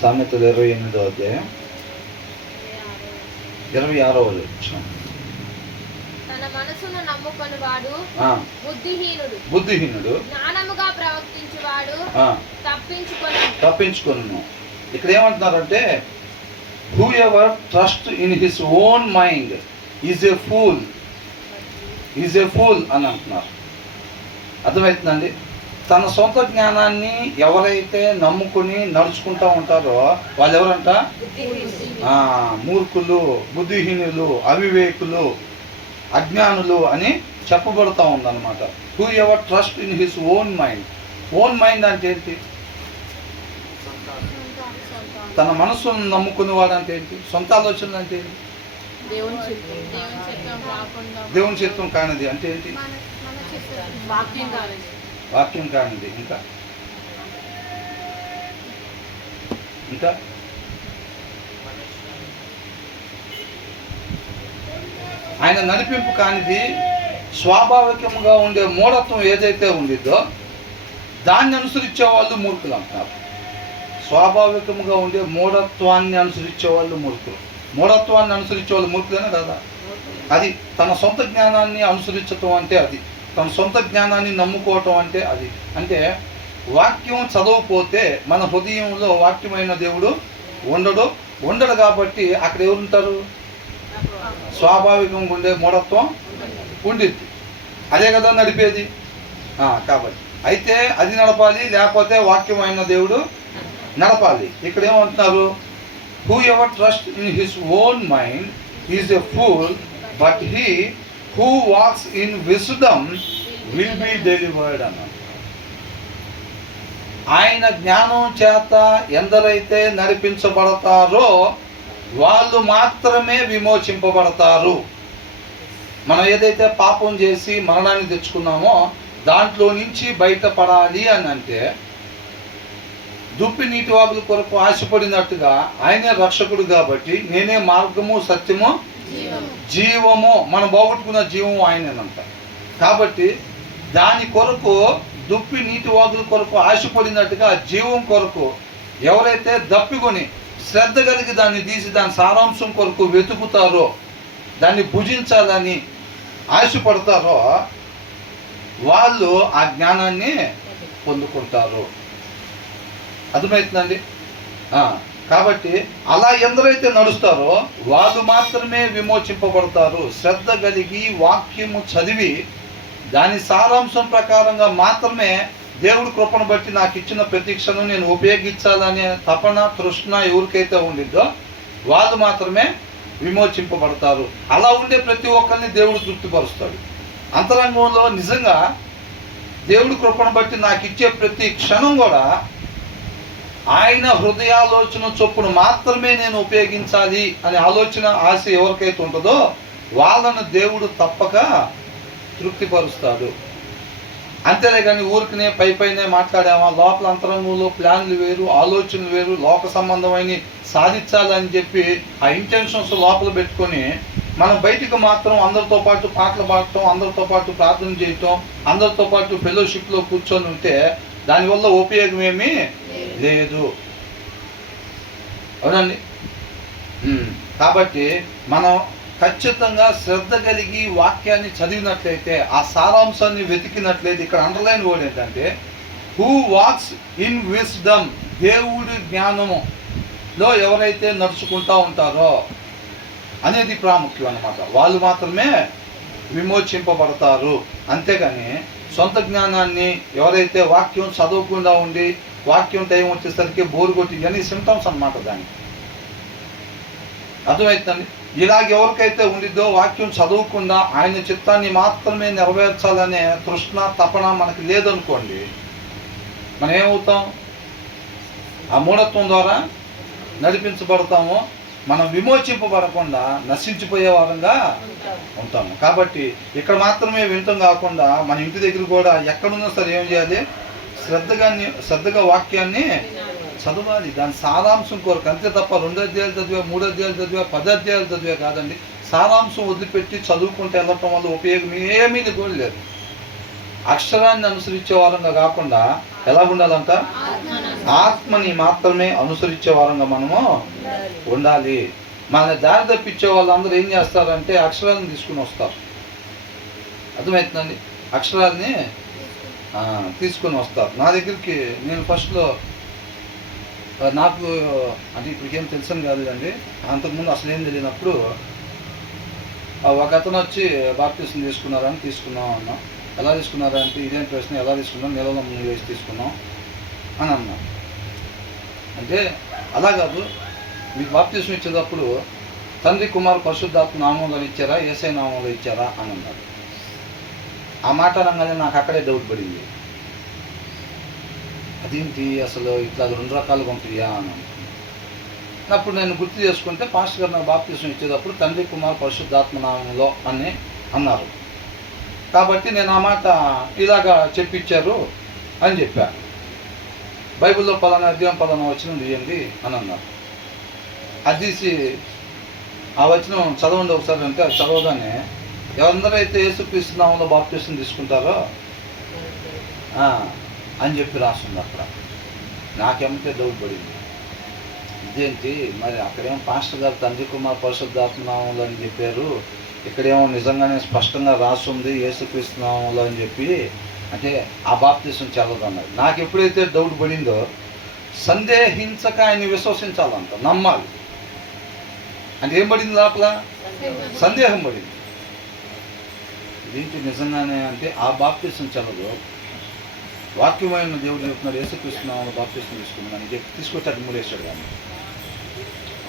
సామెతలు 28వ అధ్యాయం 26వ వచనం. తన మనసును నమ్ముకొనివాడు బుద్ధిహీనుడు జ్ఞానముగా ప్రవర్తించువాడు తప్పించుకొనును. ఇక్కడ ఏమంటున్నారంటే who ever trust in his own mind is a pool అని అంటున్నారు. అర్థమవుతుందండి? తన సొంత జ్ఞానాన్ని ఎవరైతే నమ్ముకుని నడుచుకుంటూ ఉంటారో వాళ్ళు ఎవరంట? మూర్ఖులు, బుద్ధిహీనులు, అవివేకులు, అజ్ఞానులు అని చెప్పబడుతూ ఉందన్నమాట. Who ever trust in his own mind. Own mind అంటే ఏంటి? తన మనసును నమ్ముకునేవాడు అంటే ఏంటి? సొంత ఆలోచనలు అంటే ఏంటి? దేవుని చిత్తం కానిది అంటే ఏంటి? వాక్యం కానిది. ఇంకా ఆయన నడిపింపు కానిది స్వాభావికంగా ఉండే మూఢత్వం ఏదైతే ఉండిద్దో దాన్ని అనుసరించే వాళ్ళు మూర్ఖులు అంటున్నారు. స్వాభావికంగా ఉండే మూఢత్వాన్ని అనుసరించే వాళ్ళు మూర్ఖులు. మూఢత్వాన్ని అనుసరించే వాళ్ళు మూర్ఖులేనా కదా? అది తన సొంత జ్ఞానాన్ని అనుసరించటం అంటే అది. తన సొంత జ్ఞానాన్ని నమ్ముకోవటం అంటే అది. అంటే వాక్యం చదవకపోతే మన హృదయంలో వాక్యమైన దేవుడు ఉండడు కాబట్టి అక్కడ ఎవరుంటారు? స్వాభావికంగా ఉండే మూఢత్వం ఉండిద్ది. అదే కదా నడిపేది. కాబట్టి అయితే అది నడపాలి, లేకపోతే వాక్యమైన దేవుడు నడపాలి. ఇక్కడ ఏమంటున్నారు? Who ever trust in his own mind is a fool, but he who walks in wisdom will be delivered అన్నారు. ఆయన జ్ఞానం చేత ఎందరైతే నడిపించబడతారో వాళ్ళు మాత్రమే విమోచింపబడతారు. మనం ఏదైతే పాపం చేసి మరణాన్ని తెచ్చుకున్నామో దాంట్లో నుంచి బయటపడాలి అని అంటే దుప్పి నీటి వాగుల కొరకు ఆశపడినట్టుగా ఆయనే రక్షకుడు కాబట్టి నేనే మార్గము, సత్యము, జీవము, మనం పోగొట్టుకున్న జీవము ఆయనేనంట. కాబట్టి దాని కొరకు దుప్పి నీటి వాగుల కొరకు ఆశపడినట్టుగా జీవం కొరకు ఎవరైతే దప్పికొని శ్రద్ధ కలిగి దాన్ని తీసి దాని సారాంశం కొరకు వెతుకుతారో, దాన్ని భుజించాలని ఆశపడతారో వాళ్ళు ఆ జ్ఞానాన్ని పొందుకుంటారు. అర్థమవుతుందండి? కాబట్టి అలా ఎందరైతే నడుస్తారో వాళ్ళు మాత్రమే విమోచింపబడతారు. శ్రద్ధ కలిగి వాక్యము చదివి దాని సారాంశం ప్రకారంగా మాత్రమే దేవుడి కృపను బట్టి నాకు ఇచ్చిన ప్రతి క్షణం నేను ఉపయోగించాలనే తపన, తృష్ణ ఎవరికైతే ఉండిద్దో వాళ్ళు మాత్రమే విమోచింపబడతారు. అలా ఉండే ప్రతి ఒక్కరిని దేవుడు తృప్తిపరుస్తాడు. అంతరంగంలో నిజంగా దేవుడి కృపను బట్టి నాకు ఇచ్చే ప్రతి క్షణం కూడా ఆయన హృదయాలోచన చొప్పున మాత్రమే నేను ఉపయోగించాలి అనే ఆలోచన, ఆశ ఎవరికైతే ఉంటుందో వాళ్ళను దేవుడు తప్పక తృప్తిపరుస్తాడు. అంతేలే కానీ ఊరికనే పైనే మాట్లాడామా, లోపల అంతరంగంలో ప్లాన్లు వేరు, ఆలోచనలు వేరు, లోక సంబంధమైన సాధించాలని చెప్పి ఆ ఇంటెన్షన్స్ లోపల పెట్టుకొని మనం బయటికి మాత్రం అందరితో పాటు పాటలు పాడటం, అందరితో పాటు ప్రార్థన చేయటం, అందరితో పాటు ఫెలోషిప్లో కూర్చొని ఉంటే దానివల్ల ఉపయోగం ఏమీ లేదు. అవునండి? కాబట్టి మనం ఖచ్చితంగా శ్రద్ధ కలిగి వాక్యాన్ని చదివినట్లయితే, ఆ సారాంశాన్ని వెతికినట్లయితే, ఇక్కడ అండర్లైన్ వర్డ్ ఏంటంటే హూ వాక్స్ ఇన్ విజ్డమ్, దేవుడి జ్ఞానములో ఎవరైతే నడుచుకుంటూ ఉంటారో అనేది ప్రాముఖ్యం అన్నమాట. వాళ్ళు మాత్రమే విమోచింపబడతారు. అంతేగాని సొంత జ్ఞానాన్ని ఎవరైతే వాక్యం చదవకుండా ఉండి వాక్యం టైం వచ్చేసరికి బోరు కొట్టి అని సింటమ్స్ అన్నమాట దానికి. అర్థమవుతుందండి? ఇలాగ ఎవరికైతే ఉండిద్దో వాక్యం చదవకుండా ఆయన చిత్తాన్ని మాత్రమే నెరవేర్చాలనే తృష్ణ, తపన మనకి లేదనుకోండి, మనం ఏమవుతాం? ఆ మూఢత్వం ద్వారా నడిపించబడతాము. మనం విమోచింపబడకుండా నశించిపోయే వారంగా ఉంటాము. కాబట్టి ఇక్కడ మాత్రమే వినటం కాకుండా మన ఇంటి దగ్గర కూడా ఎక్కడున్నా సరే ఏం చేయాలి? శ్రద్ధగా వాక్యాన్ని చదవాలి. దాని సారాంశం కొరకు. అంతే తప్ప 2 అధ్యాయాలు చదివా, 3 అధ్యాయాలు చదివా, 10 అధ్యాయాలు చదివా కాదండి. సారాంశం వదిలిపెట్టి చదువుకుంటే వెళ్ళటం వల్ల ఉపయోగం ఏమీ కూడా లేదు. అక్షరాన్ని అనుసరించే వారంగా కాకుండా ఎలా ఉండాలంట? ఆత్మని మాత్రమే అనుసరించే వారంగా మనము ఉండాలి. మన దారి తప్పించే వాళ్ళందరూ ఏం చేస్తారంటే అక్షరాలను తీసుకుని వస్తారు. అర్థమవుతుందండి? అక్షరాలని తీసుకొని వస్తారు నా దగ్గరికి. నేను ఫస్ట్లో నాకు అంటే ఇప్పటికేం తెలుసని కాదులేండి, అంతకుముందు అసలు ఏం తెలియనప్పుడు ఒక అతను వచ్చి బాప్టిజం తీసుకున్నాం అన్నా. ఎలా తీసుకున్నారంటే ఇదేం ప్రశ్న, ఎలా తీసుకున్నాం, నీళ్ళలో ముందు వేసి తీసుకున్నాం అని అన్నా. అంటే అలా కాదు, మీకు బాప్టిజం ఇచ్చేటప్పుడు తండ్రి కుమారు పరిశుద్ధాత్మ నామంలో ఇచ్చారా, యేసయ్య నామంలో ఇచ్చారా అని అన్నారు. ఆ మాట అనగానే నాకు అక్కడే డౌట్ పడింది. అదేంటి అసలు ఇట్లా 2 రకాలుగా ఉంటాయా అని అనుకున్నాను. అప్పుడు నేను గుర్తు చేసుకుంటే పాస్టర్ గారు నాకు బాప్టిజం ఇచ్చేటప్పుడు తండ్రి కుమార్ పరిశుద్ధాత్మ నామంలో అని అన్నారు. కాబట్టి నేను ఆ మాట ఇలాగా చెప్పించారు అని చెప్పాను. బైబిల్లో పలానా అధ్యాయం పలానా వచనం తీయండి అని అన్నారు. అది తీసి ఆ వచనం చదవండి ఒకసారి అంటే అది చదవగానే ఎవరందరైతే యేసుక్రీస్తు నామంలో బాప్టిజం తీసుకుంటారో అని చెప్పి రాస్తుంది అక్కడ. నాకేమంటే డౌట్ పడింది, ఇదేంటి మరి అక్కడేమో పాస్టర్ గారు తండ్రి కుమార్ పరిశుద్ధాత్మ నామంలో అని చెప్పారు, ఇక్కడేమో నిజంగానే స్పష్టంగా రాస్తుంది యేసుక్రీస్తు నామంలో అని చెప్పి, అంటే ఆ బాప్తిసం చెల్లదు అన్నది. నాకు ఎప్పుడైతే డౌట్ పడిందో సందేహించక ఆయన్ని విశ్వసించాలంట, నమ్మాలి. అంటే ఏం పడింది లోపల? సందేహం పడింది. ఇదేంటి నిజంగానే అంటే ఆ బాప్తిసం చెల్లదు, వాక్యమైన దేవుడు చెప్తున్నాడు యేసుక్రీస్తు నామంలో బాప్తిసం తీసుకున్నాను అని చెప్పి తీసుకొచ్చి అది మూలేశాడు. కానీ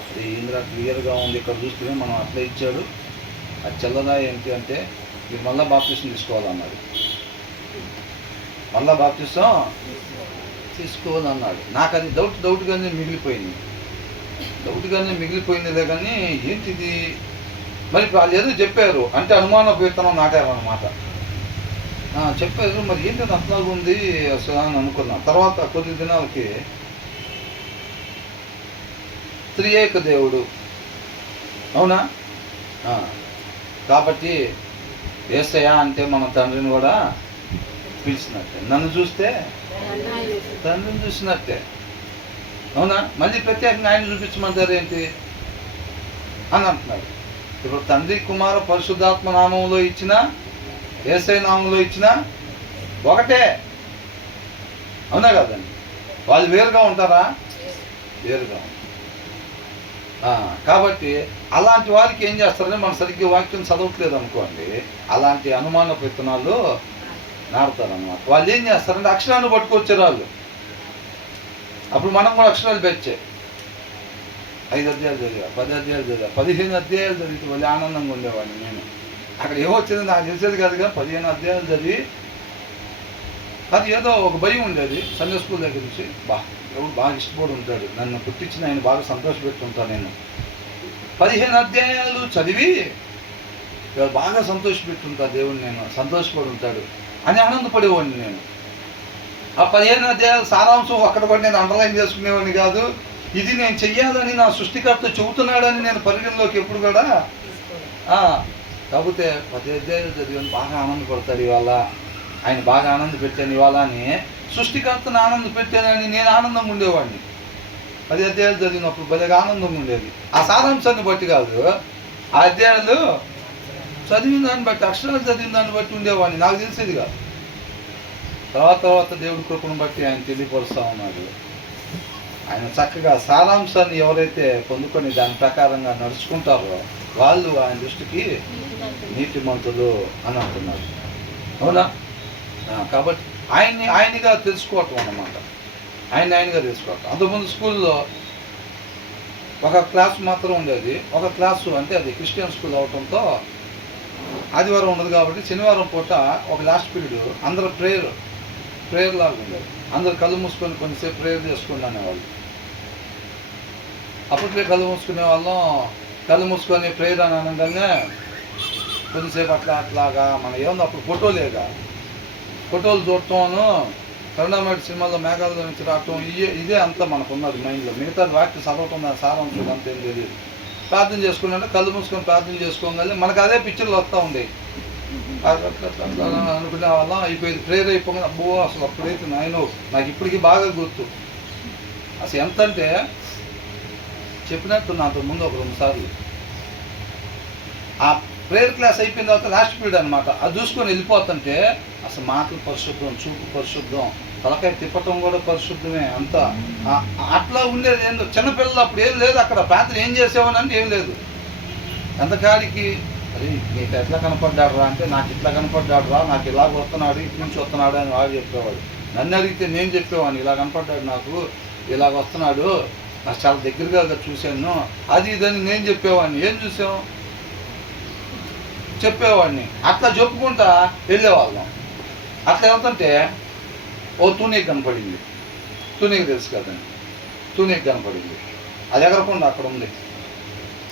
అది ఇంద్ర క్లియర్గా ఉంది, ఇక్కడ చూస్తే మనం అట్లా ఇచ్చాడు, అది చెల్లదా ఏంటి అంటే మీరు మళ్ళీ బాప్తిసం తీసుకోవాలన్నాడు. మళ్ళీ బాప్తిసం తీసుకోవాలన్నాడు. నాకు అది డౌట్గానే మిగిలిపోయిందిలే. కానీ ఏంటిది మరి వాళ్ళు ఏదో చెప్పారు అంటే అనుమానపూరితనం నాటారన్నమాట. చెప్పారు, మరి ఏంటి అట్లాగా ఉంది అసలు అని అనుకున్నాను. తర్వాత కొద్ది దినాలకి త్రియేక దేవుడు, అవునా? కాబట్టి యేసయ్య అంటే మన తండ్రిని కూడా పిలిచినట్టే, నన్ను చూస్తే తండ్రిని చూసినట్టే, అవునా? మళ్ళీ ప్రత్యేకంగా ఆయన చూపించమంటారు ఏంటి అని అంటున్నాడు. ఇప్పుడు తండ్రి కుమార పరిశుద్ధాత్మ నామంలో ఇచ్చిన యేసయ్య నామంలో ఇచ్చిన ఒకటే, అవునా కదండి? వాళ్ళు వేరుగా ఉంటారా? వేరుగా ఉంటారు. కాబట్టి అలాంటి వారికి ఏం చేస్తారంటే మనం సరిగ్గా వాక్యం చదవట్లేదు అనుకోండి, అలాంటి అనుమాన విత్తనాలు నాటుతారన్నమాట. వాళ్ళు ఏం చేస్తారంటే అక్షరాన్ని పట్టుకొచ్చారు వాళ్ళు. అప్పుడు మనం కూడా అక్షరాలు పెంచే 5 అధ్యాయాలు చదివా, 10 అధ్యాయాలు చదివా, 15 అధ్యాయాలు చదివితే వాళ్ళు ఆనందంగా ఉండేవాడిని. నేను అక్కడ ఏమొచ్చింది నాకు తెలిసేది కాదుగా. 15 అధ్యాయాలు చదివి అది ఏదో ఒక భయం ఉండేది. సండే స్కూల్ దగ్గర నుంచి ఎవడు బాగా ఇష్టపడి ఉంటాడు, నన్ను పుట్టించిన ఆయన బాగా సంతోషపెట్టుంటాను. నేను 15 అధ్యాయాలు చదివి బాగా సంతోషపెట్టుంటా దేవుడిని, నేను సంతోషపడి ఉంటాడు అని ఆనందపడేవాడిని. నేను ఆ 15 అధ్యాయాల సారాంశం అక్కడ కూడా నేను అండర్లైన్ చేసుకునేవాడిని కాదు. ఇది నేను చెయ్యాలని నా సృష్టికర్త చెబుతున్నాడని నేను పరిగణలోకి ఎప్పుడు కూడా కాకపోతే 10 అధ్యాయాలు చదివాను, బాగా ఆనందపడతాడు ఇవాళ, ఆయన బాగా ఆనంద పెట్టాను ఇవాళ అని, సృష్టికర్తను ఆనంద పెట్టానని నేను ఆనందం ఉండేవాడిని. 10 అధ్యాయాలు చదివినప్పుడు భలేగా ఆనందం ఉండేది. ఆ సారాంశాన్ని బట్టి కాదు, ఆ అధ్యాయాలు చదివిన దాన్ని బట్టి, అక్షరాలు చదివిన దాన్ని బట్టి ఉండేవాడిని. నాకు తెలిసేది కాదు. తర్వాత దేవుడి కృపను బట్టి ఆయన తెలియపరుస్తూ ఉన్నాడు. ఆయన చక్కగా సారాంశాన్ని ఎవరైతే పొందుకొని దాని ప్రకారంగా నడుచుకుంటారో వాళ్ళు ఆయన దృష్టికి నీతిమంతులు అని అంటున్నారు, అవునా? కాబట్టి ఆయనగా తెలుసుకోవటం అన్నమాట, ఆయనగా తెలుసుకోవటం. అంతకుముందు స్కూల్లో ఒక క్లాస్ మాత్రం ఉండేది. ఒక క్లాసు అంటే అది క్రిస్టియన్ స్కూల్ అవటంతో ఆదివారం ఉండదు కాబట్టి శనివారం పూట ఒక లాస్ట్ పీరియడ్ అందరూ ప్రేయర్ లాగా ఉండేది. అందరు కళ్ళు మూసుకొని కొంచెంసేపు ప్రేయర్ చేసుకోండి అనేవాళ్ళు. అప్పట్లో కళ్ళు మూసుకునే వాళ్ళం. కళ్ళు మూసుకొని ప్రేయర్ అని అనగానే కొద్దిసేపు అట్లాగా మన ఏముంది అప్పుడు ఫోటోలు చూడటం, కరుణామేటి సినిమాలో మేఘాలలో నుంచి రావటం, ఇదే అంతా మనకు ఉన్నది మైండ్లో. మిగతా వాక్యం చదవటం సారాంశం అంతేం తెలియదు. ప్రార్థన చేసుకున్నాంటే కళ్ళు మూసుకొని ప్రార్థన చేసుకోగానే మనకు అదే పిక్చర్లు వస్తూ ఉండేవి. అనుకునే వాళ్ళం. అయిపోయింది. ప్రేయర్ అయిపోయింది. అబ్బో అసలు అప్పుడైతే నాయనో నాకు ఇప్పటికీ బాగా గుర్తు. అసలు ఎంత అంటే చెప్పినట్టు నాతో ముందు ఒక 2 సార్లు ఆ ప్రేయర్ క్లాస్ అయిపోయిన తర్వాత లాస్ట్ పీరియడ్ అనమాట. అది చూసుకొని వెళ్ళిపోతుంటే అసలు మాటలు పరిశుద్ధం, చూపు పరిశుద్ధం, తలకాయ తిప్పటం కూడా పరిశుద్ధమే. అంతా అట్లా ఉండేది. ఏందో చిన్నపిల్లలు అప్పుడు ఏం లేదు అక్కడ. ప్రార్థన ఏం చేసేవానంటే ఏం లేదు. ఎంతకాడికి అరే నీకు ఎట్లా కనపడ్డాడు రా అంటే నాకు ఇట్లా కనపడ్డాడు రా, నాకు ఇలాగ వస్తున్నాడు, ఇటు నుంచి వస్తున్నాడు అని వాడు చెప్పేవాడు. నన్ను అడిగితే నేను చెప్పేవాడిని, ఇలా కనపడ్డాడు నాకు, ఇలాగ వస్తున్నాడు, నాకు చాలా దగ్గరగా చూశాను, అది ఇదని నేను చెప్పేవాడిని. ఏం చూసాం చెప్పేవాడిని. అట్లా చెప్పుకుంటా వెళ్ళేవాళ్ళం. అట్లా వెళ్తుంటే ఓ తూనీకి కనపడింది. తూనీకి తెలుసు కదండి, తూనీకి కనపడింది. అది ఎగరకుండా అక్కడ ఉంది.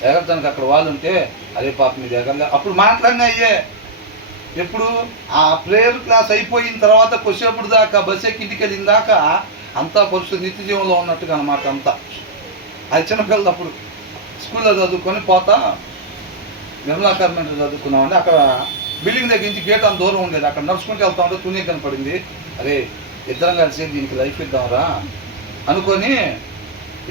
ఎగరటానికి అక్కడ వాళ్ళు ఉంటే అదే పాప మీద ఎగరలే. అప్పుడు మాట్లాడిన అయ్యే. ఎప్పుడు ఆ ప్రేయర్ క్లాస్ అయిపోయిన తర్వాత కొద్దిసేపుడు దాకా బస్ ఎక్కి ఇంటికి వెళ్ళిన దాకా అంతా పరిస్థితి నిత్య జీవంలో ఉన్నట్టుగా అనమాట. అంతా అది చిన్నపిల్లలు అప్పుడు స్కూల్లో చదువుకొని పోతా నిర్మలా కార్మెంట్ చదువుకున్నామండి. అక్కడ బిల్డింగ్ దగ్గర నుంచి గేట్ అంత దూరం ఉండేది. అక్కడ నడుచుకుంటూ వెళ్తా ఉంటే తుని కనపడింది. అరే ఇద్దరం కలిసి దీనికి లైఫ్ ఇద్దాంరా అనుకొని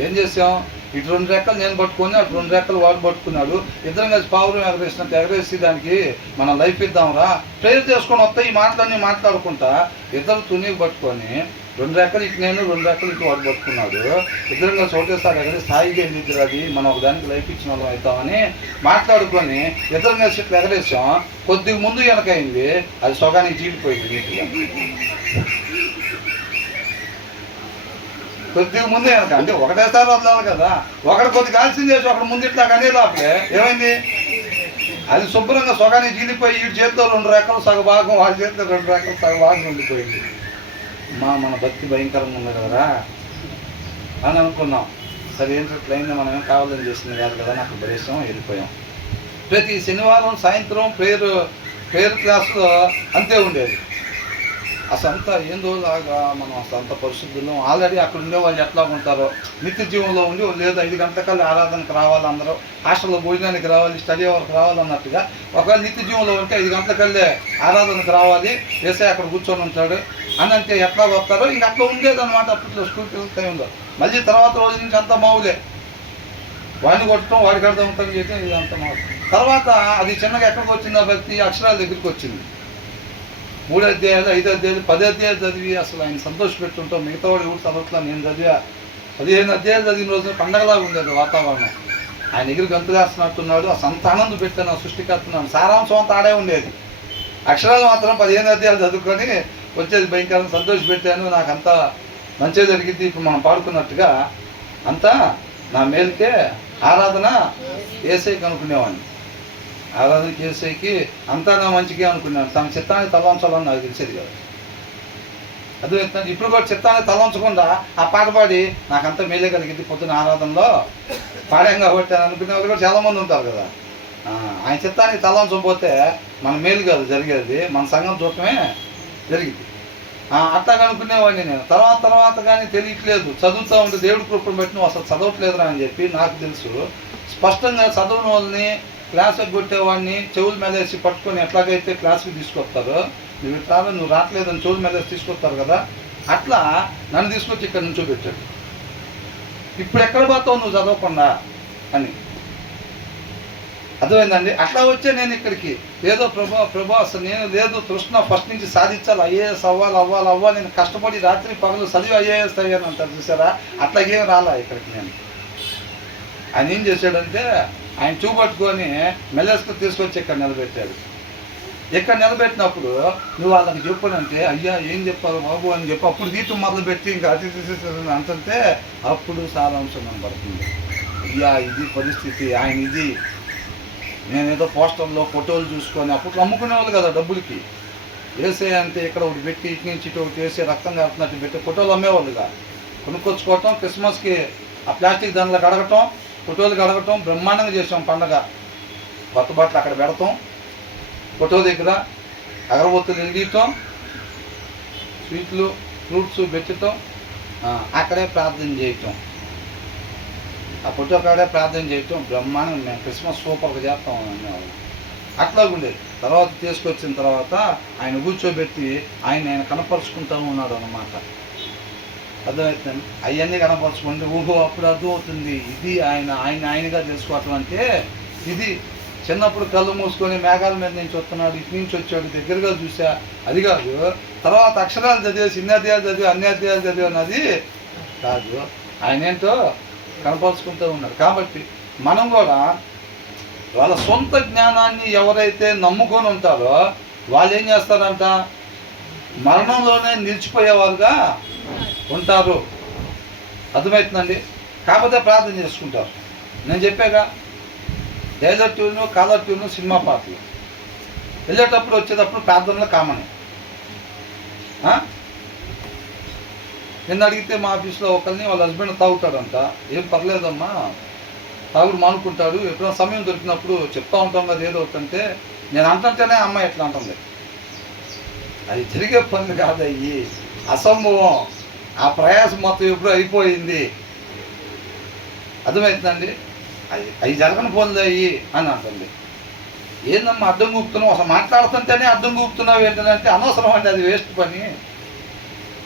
ఏం చేసాం, ఇటు 2 రెక్కలు నేను పట్టుకొని అటు 2 రెక్కలు వాడు పట్టుకున్నాడు. ఇద్దరం కలిసి పావురం ఎగరేసినట్టు ఎగరేసి దానికి మనం లైఫ్ ఇద్దాంరా ప్రేయర్ చేసుకొని వస్తే ఈ మాటలన్నీ మాట్లాడుకుంటా ఇద్దరు తునికి పట్టుకొని 2 రెక్కలు ఇటు నేను 2 రెక్కలు ఇటు వాడు పట్టుకున్నాడు. ఇద్దరం కలిసి ఒకటేసారి ఎగరేసి స్థాయిగా ఎందుకు అది మనం ఒకదానికి లైఫ్ ఇచ్చిన వాళ్ళం అవుతామని మాట్లాడుకొని ఇద్దరం కలిసి ఇట్లా ఎగరేసాం. కొద్దిగా ముందు వెనకైంది, అది సొగానికి చీలిపోయింది నీట్గా. కొద్దిగా ముందే వెనక అంటే ఒకటేసారి వదలాలి కదా. ఒకటి కొద్దిగా ఆలస్యం చేసి ఒకటి ముందు ఇట్లా కానీ లోపలే ఏమైంది, అది శుభ్రంగా సొగానికి చీలిపోయి వీడి చేతిలో 2 రెక్కలు సగభాగం, వాడి చేతిలో 2 రెక్కలు సగభాగం ఉండిపోయింది. మన భక్తి భయంకరంగా ఉంది కదరా అని అనుకున్నాం. సరే ఏంటంటే అయింది, మనం ఏం కావాలని చేసింది కాదు కదా అని అక్కడ పడేసాం, వెళ్ళిపోయాం. ప్రతి శనివారం సాయంత్రం ప్రేయర్ క్లాసులో అంతే ఉండేది. అసలు అంతా ఏందో లాగా మనం అసలు అంత పరిశుద్ధులు. ఆల్రెడీ అక్కడ ఉండే వాళ్ళు ఎట్లా ఉంటారో నిత్య జీవంలో ఉండి లేదు 5 గంటలకల్లా ఆరాధనకు రావాలి, అందరూ హాస్టల్లో భోజనానికి రావాలి, స్టడీ అవర్కి రావాలన్నట్టుగా. ఒకవేళ నిత్య జీవంలో ఉంటే 5 గంటలకల్లే ఆరాధనకు రావాలి, వేసే అక్కడ కూర్చొని ఉంటాడు అని అంటే ఎట్లా వస్తారో ఇంక అట్లా ఉండేది అనమాట. అప్పట్లో స్కూల్ పిల్లల టైంలో. మళ్ళీ తర్వాత రోజు నుంచి అంతా మావులే, వాడిని కొట్టడం వాడికి అర్థం ఉంటుంది చేయటం ఇది అంత మావు. తర్వాత అది చిన్నగా ఎక్కడికి వచ్చింది, ఆ భక్తి అక్షరాల దగ్గరికి వచ్చింది. 3 అధ్యాయాలు 5 అధ్యాయాలు 10 అధ్యాయాలు చదివి అసలు ఆయన సంతోషపెట్టుంటాం. మిగతా వాడు ఎవరు చదవట్లా, నేను చదివా 15 అధ్యాయాలు చదివిన రోజున పండగలాగా ఉండేది వాతావరణం. ఆయన దగ్గర గంతులేస్తున్నట్టున్నాడు. ఆ సంతానందు పెట్టాను, ఆ సృష్టికర్తున్నాను. సారాంశం అంతా ఆడే ఉండేది. అక్షరాలు మాత్రం 15 అధ్యాయాలు చదువుకొని వచ్చేది. భయంకరంగా సంతోషపెట్టాను, నాకంతా మంచిగా జరిగింది. ఇప్పుడు మనం పాడుకున్నట్టుగా అంతా నా మేలుకే ఆరాధన ఏసైకి అనుకునేవాడిని. ఆరాధనకి ఏసైకి అంతా నా మంచిగా అనుకున్నాను. తన చిత్తానికి తలంచాలని నాకు తెలిసేది కదా. అదే ఇప్పుడు కూడా చిత్తానికి తలంచకుండా ఆ పాట పాడి నాకంతా మేలే కలిగింది పొద్దున ఆరాధనలో పాడాం కాబట్టి అని అనుకునే వాళ్ళు కూడా చాలామంది ఉంటారు కదా. ఆయన చిత్తానికి తలంచకపోతే మన మేలు కాదు జరిగేది, మన సంఘం చూడటమే జరిగింది. అట్లా అనుకునేవాడిని నేను. తర్వాత కానీ తెలియట్లేదు, చదువుతూ ఉంటే దేవుడి కృపను బట్టి నువ్వు అసలు చదవట్లేదురా అని చెప్పి నాకు తెలుసు. స్పష్టంగా చదవని వాళ్ళని క్లాసుకి కొట్టేవాడిని చెవుల మీద వేసి పట్టుకొని ఎట్లాగైతే క్లాసుకి తీసుకొస్తారో, నువ్వు ఇట్లా నువ్వు రావట్లేదని చెవుల మీద వేసి తీసుకొస్తారు కదా, అట్లా నన్ను తీసుకొచ్చి ఇక్కడ నుంచోబెట్టాడు. ఇప్పుడు ఎక్కడ పోతావు నువ్వు చదవకుండా అని అర్థమైందండి. అట్లా వచ్చే నేను ఇక్కడికి ఏదో ప్రభా అసలు నేను లేదు తృష్ణ ఫస్ట్ నుంచి సాధించాలి, ఐఏఎస్ అవ్వాలి నేను కష్టపడి రాత్రి పగలు చదివి ఐఏఎస్ అయ్యాను అంటారు చూసారా, అట్లాగేం రాలా ఇక్కడికి నేను. ఆయన ఏం చేశాడంటే ఆయన చూపట్టుకొని మెల్లెస్కు తీసుకొచ్చి ఇక్కడ నిలబెట్టాడు. ఇక్కడ నిలబెట్టినప్పుడు నువ్వు వాళ్ళకి చెప్పానంటే అయ్యా ఏం చెప్పారు బాబు అని చెప్పి అప్పుడు దీపం మొదలుపెట్టి ఇంకా అతి అంటుంటే అప్పుడు సారాంశం కనబడుతుంది. అయ్యా ఇది పరిస్థితి, ఆయన ఇది. నేనేదో పోస్టర్లో ఫోటోలు చూసుకొని అప్పుడు అమ్ముకునేవాళ్ళు కదా డబ్బులకి. వేసే అంటే ఇక్కడ ఒకటి పెట్టి ఇటు నుంచి ఇటు ఒకటి వేసి రక్తం కారుతున్నట్టు పెట్టి ఫోటోలు అమ్మేవాళ్ళుగా. కొనుక్కొచ్చుకోవటం, క్రిస్మస్కి ఆ ప్లాస్టిక్ దానిలో కడగటం, ఫోటోలు కడగటం, బ్రహ్మాండంగా చేసాం పండగ. కొత్త బట్టలు అక్కడ పెడతాం, ఫోటో దగ్గర అగరబత్తులు వెలిగిస్తాం, స్వీట్లు ఫ్రూట్స్ పెట్టడం, అక్కడే ప్రార్థన చేయటం, ఆ ఫోటో కాడే ప్రార్థన చేయటం. బ్రహ్మాండంగా మేము క్రిస్మస్ సూపర్గా చేస్తాం అనేవాళ్ళు. అట్లా ఉండేది. తర్వాత తీసుకొచ్చిన తర్వాత ఆయన కూర్చోబెట్టి ఆయన కనపరుచుకుంటూ ఉన్నాడు అన్నమాట. అర్థమవుతుంది. అవన్నీ కనపరచుకుంటే ఊహో అప్పుడు అర్థమవుతుంది. ఇది ఆయనగా తెలుసుకోవటం అంటే ఇది. చిన్నప్పుడు కళ్ళు మూసుకొని మేఘాల మీద నుంచి వస్తున్నాడు, ఇటు నుంచి వచ్చాడు, దగ్గరగా చూసా, అది కాదు. తర్వాత అక్షరాలు చదివేసి ఇన్ని అధ్యాయాలు చదివి అన్ని అధ్యాయాలు చదివి అన్నది కాదు. ఆయన ఏంటో కనపరుచుకుంటూ ఉన్నాడు. కాబట్టి మనం కూడా వాళ్ళ సొంత జ్ఞానాన్ని ఎవరైతే నమ్ముకొని ఉంటారో వాళ్ళు ఏం చేస్తారంట, మరణంలోనే నిలిచిపోయేవారుగా ఉంటారు. అర్థమవుతుందండి. కాకపోతే ప్రార్థన చేసుకుంటారు. నేను చెప్పాగా, dialler tune, caller tune, cinema పాటలు వెళ్ళేటప్పుడు వచ్చేటప్పుడు ప్రార్థనలు కామన్. నిన్న అడిగితే మా ఆఫీస్లో ఒకరిని వాళ్ళ హస్బెండ్ తాగుతాడంట. ఏం పర్లేదమ్మా, తాగుడు మానుకుంటాడు, ఎప్పుడైనా సమయం దొరికినప్పుడు చెప్తా ఉంటాం కదా ఏదో ఒకటంటే, నేను అంటుంటేనే అమ్మాయి ఎట్లా అంటుంది. అది జరిగే పనులు కాదయ్యి, అసంభవం. ఆ ప్రయాసం మొత్తం ఎప్పుడు అయిపోయింది. అర్థమవుతుందండి. అవి జరగని పనులు అయ్యి అని అంటుంది. ఏందమ్మా అడ్డం కూపుతున్నావు, అసలు మాట్లాడుతుంటేనే అడ్డం కూపుతున్నావు ఏంటంటే అనవసరం అండి, అది వేస్ట్ పని.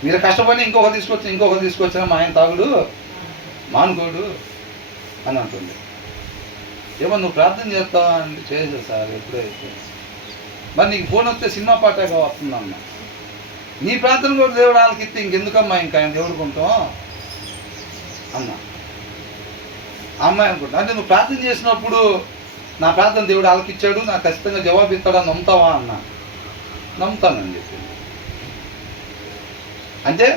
మీరు కష్టపడి ఇంకొకరు తీసుకొచ్చినా మా ఆయన తాగుడు మానుకోడు అని అంటుంది. ఏమో నువ్వు ప్రార్థన చేస్తావా అంటే చేయదు సార్ ఎప్పుడైతే. మరి నీకు ఫోన్ వస్తే సినిమా పాటగా వస్తుందమ్మా, నీ ప్రార్థన కూడా దేవుడు ఆలకిస్తే ఇంకెందుకమ్మా ఇంకా ఆయన దేవుడుకుంటాం అన్నా. అమ్మాయి అనుకుంటా, అంటే నువ్వు ప్రార్థన చేసినప్పుడు నా ప్రార్థన దేవుడు ఆలకిచ్చాడు, నాకు ఖచ్చితంగా జవాబు ఇస్తాడని నమ్ముతావా అన్నా. నమ్ముతానని చెప్పింది. అంటే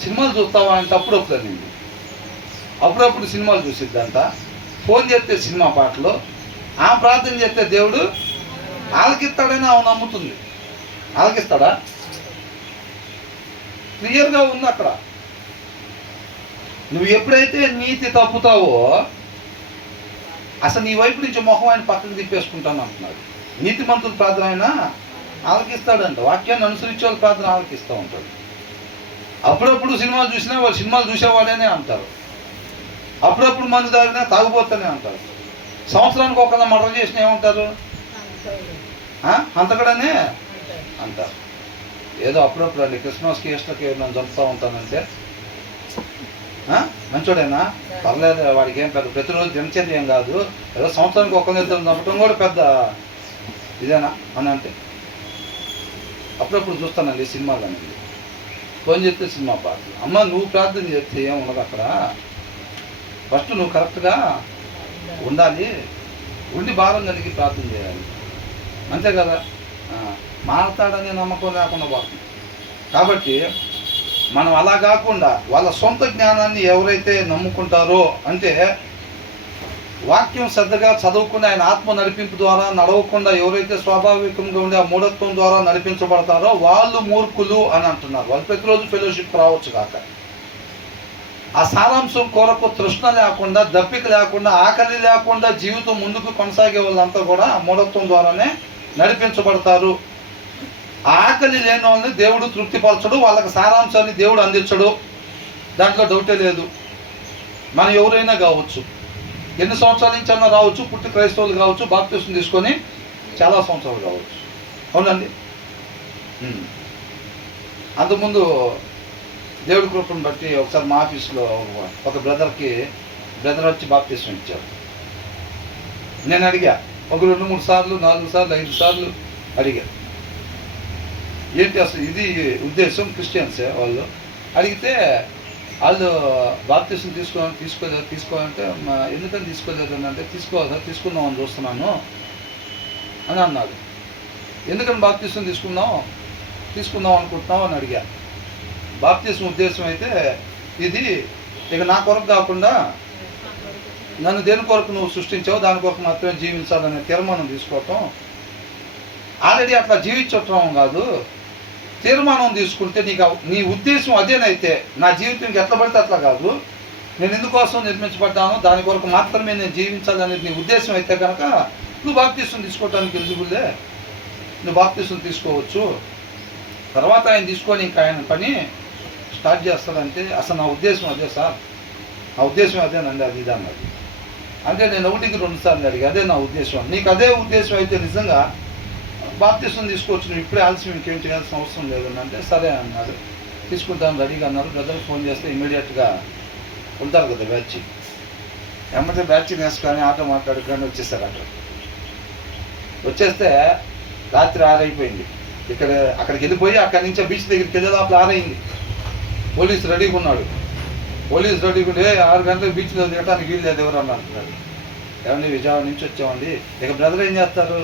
సినిమాలు చూస్తావా అంటే అప్పుడప్పుడు అనింది. అప్పుడప్పుడు సినిమాలు చూసిద్దంట. ఫోన్ చేస్తే సినిమా పాటలు, ఆ ప్రార్థన చేస్తే దేవుడు ఆలకిస్తాడని ఆమె నమ్ముతుంది. ఆలకిస్తాడా? క్లియర్గా ఉంది అక్కడ. నువ్వు ఎప్పుడైతే నీతి తప్పుతావో అసలు నీ వైపు నుంచి మొహం ఆయన పక్కకు తిప్పేసుకుంటాను అంటున్నాడు. నీతిమంతుల ప్రార్థన ఆయన ఆలకిస్తాడంట. వాక్యాన్ని అనుసరించే వాళ్ళ ప్రార్థన ఆలకిస్తూ ఉంటాడు. అప్పుడప్పుడు సినిమాలు చూసినా వాళ్ళు సినిమాలు చూసేవాడనే అంటారు. అప్పుడప్పుడు మందు తాగినా తాగుపోతానే అంటారు. సంవత్సరానికి ఒకళ్ళ మర్డర్ చేసినా ఏమంటారు, అంతకడనే అంటారు. ఏదో అప్పుడప్పుడు అండి క్రిస్మస్కి ఈస్టర్కి నన్ను చంపుతూ ఉంటానంటే మంచోడేనా, పర్లేదు, వాడికి ఏం పెద్ద ప్రతిరోజు దినచర్య ఏం కాదు, ఏదో సంవత్సరానికి ఒకరిద్దరు చంపడం కూడా పెద్ద ఇదేనా అని అంటే అప్పుడప్పుడు చూస్తానండి సినిమాలు అనేది. ఫోన్ చేస్తే సినిమా పాటలు. అమ్మ నువ్వు ప్రార్థన చేస్తే ఏం ఉండదు అక్కడ. ఫస్ట్ నువ్వు కరెక్ట్గా ఉండాలి, ఉండి భారం కలిగి ప్రార్థన చేయాలి, అంతే కదా. మారతాడనే నమ్మకం లేకుండా పోతుంది. కాబట్టి మనం అలా కాకుండా వాళ్ళ సొంత జ్ఞానాన్ని ఎవరైతే నమ్ముకుంటారో, అంటే వాక్యం శ్రద్ధగా చదువుకుని ఆయన ఆత్మ నడిపింపు ద్వారా నడవకుండా ఎవరైతే స్వాభావికంగా ఉండే ఆ మూఢత్వం ద్వారా నడిపించబడతారో వాళ్ళు మూర్ఖులు అని అంటున్నారు. వాళ్ళు ప్రతిరోజు ఫెలోషిప్ రావచ్చు కాక, ఆ సారాంశం కొరకు తృష్ణ లేకుండా, దప్పిక లేకుండా, ఆకలి లేకుండా జీవితం ముందుకు కొనసాగే వాళ్ళంతా కూడా ఆ మూఢత్వం ద్వారానే నడిపించబడతారు. ఆకలి లేని వాళ్ళని దేవుడు తృప్తిపరచడు, వాళ్ళకి సారాంశాన్ని దేవుడు అందించడు, దాంట్లో డౌటే లేదు. మనం ఎవరైనా కావచ్చు, ఎన్ని సంవత్సరాల నుంచి అన్నా రావచ్చు, పుట్టి క్రైస్తవులు కావచ్చు, బాప్తిసం తీసుకొని చాలా సంవత్సరాలు కావచ్చు. అవునండి. అంతకుముందు దేవుడి కృపను బట్టి ఒకసారి మా ఆఫీస్లో ఒక బ్రదర్ వచ్చి బాప్తిసం ఇచ్చారు. నేను అడిగా, ఒక 2-3 సార్లు, 4 సార్లు, 5 సార్లు అడిగా, ఏంటి అసలు ఇది ఉద్దేశం. క్రిస్టియన్సే వాళ్ళు. అడిగితే వాళ్ళు బాప్తిసం తీసుకోవాలంటే ఎందుకని తీసుకోలేదు అని అంటే, తీసుకుందామని చూస్తున్నాను అని అన్నాడు. ఎందుకని బాప్తిసం తీసుకుందాం అనుకుంటున్నావు అని అడిగా. బాప్తిసం ఉద్దేశం అయితే ఇది ఇక నా కొరకు కాకుండా నన్ను దేని కొరకు నువ్వు సృష్టించావు దాని కొరకు మాత్రమే జీవించాలనే తీర్మానం తీసుకోవటం. ఆల్రెడీ అట్లా జీవించటం కాదు, తీర్మానం తీసుకుంటే నీ ఉద్దేశం అదేనైతే నా జీవితం ఎట్లా పడితే అట్లా కాదు, నేను ఎందుకోసం నిర్మించబడ్డాను దాని కొరకు మాత్రమే నేను జీవించాలనేది నీ ఉద్దేశం అయితే కనుక నువ్వు బాప్తిసం తీసుకోవటానికి ఎలిజిబుల్లే, నువ్వు బాప్తిసం తీసుకోవచ్చు. తర్వాత ఆయన తీసుకొని ఇంకా ఆయన పని స్టార్ట్ చేస్తాడంటే, అసలు నా ఉద్దేశం అదే సార్, నా ఉద్దేశం అదేనండి, అది ఇది అన్నది. అంటే నేను 1-2 సార్లు అడిగి, అదే నా ఉద్దేశం. నీకు అదే ఉద్దేశం అయితే నిజంగా బాప్తిసం తీసుకోవచ్చు, నువ్వు ఇప్పుడే ఆలస్యం ఇంకేం చేయాల్సిన అవసరం లేదు అంటే సరే అన్నాడు. తీసుకుంటాను రెడీగా అన్నారు. బ్రదర్ ఫోన్ చేస్తే ఇమీడియట్గా ఉంటారు కదా బ్యాచ్, ఎమ్మటే బ్యాచ్ వేసుకొని ఆటో మాట్లాడుకొని వచ్చేసారు. వచ్చేస్తే రాత్రి 6 అయిపోయింది. అక్కడికి వెళ్ళిపోయి అక్కడి నుంచి బీచ్ దగ్గరికి వెళ్ళే లోపల 6 అయింది. పోలీసు రెడీగా ఉన్నాడు. పోలీసు రెడీగా ఉండి 6 గంటలకు బీచ్లో దిగడానికి వీలు లేదు ఎవరు అన్నారు. ఏమండి విజయవాడ నుంచి వచ్చామండి. ఇక బ్రదర్ ఏం చేస్తారు,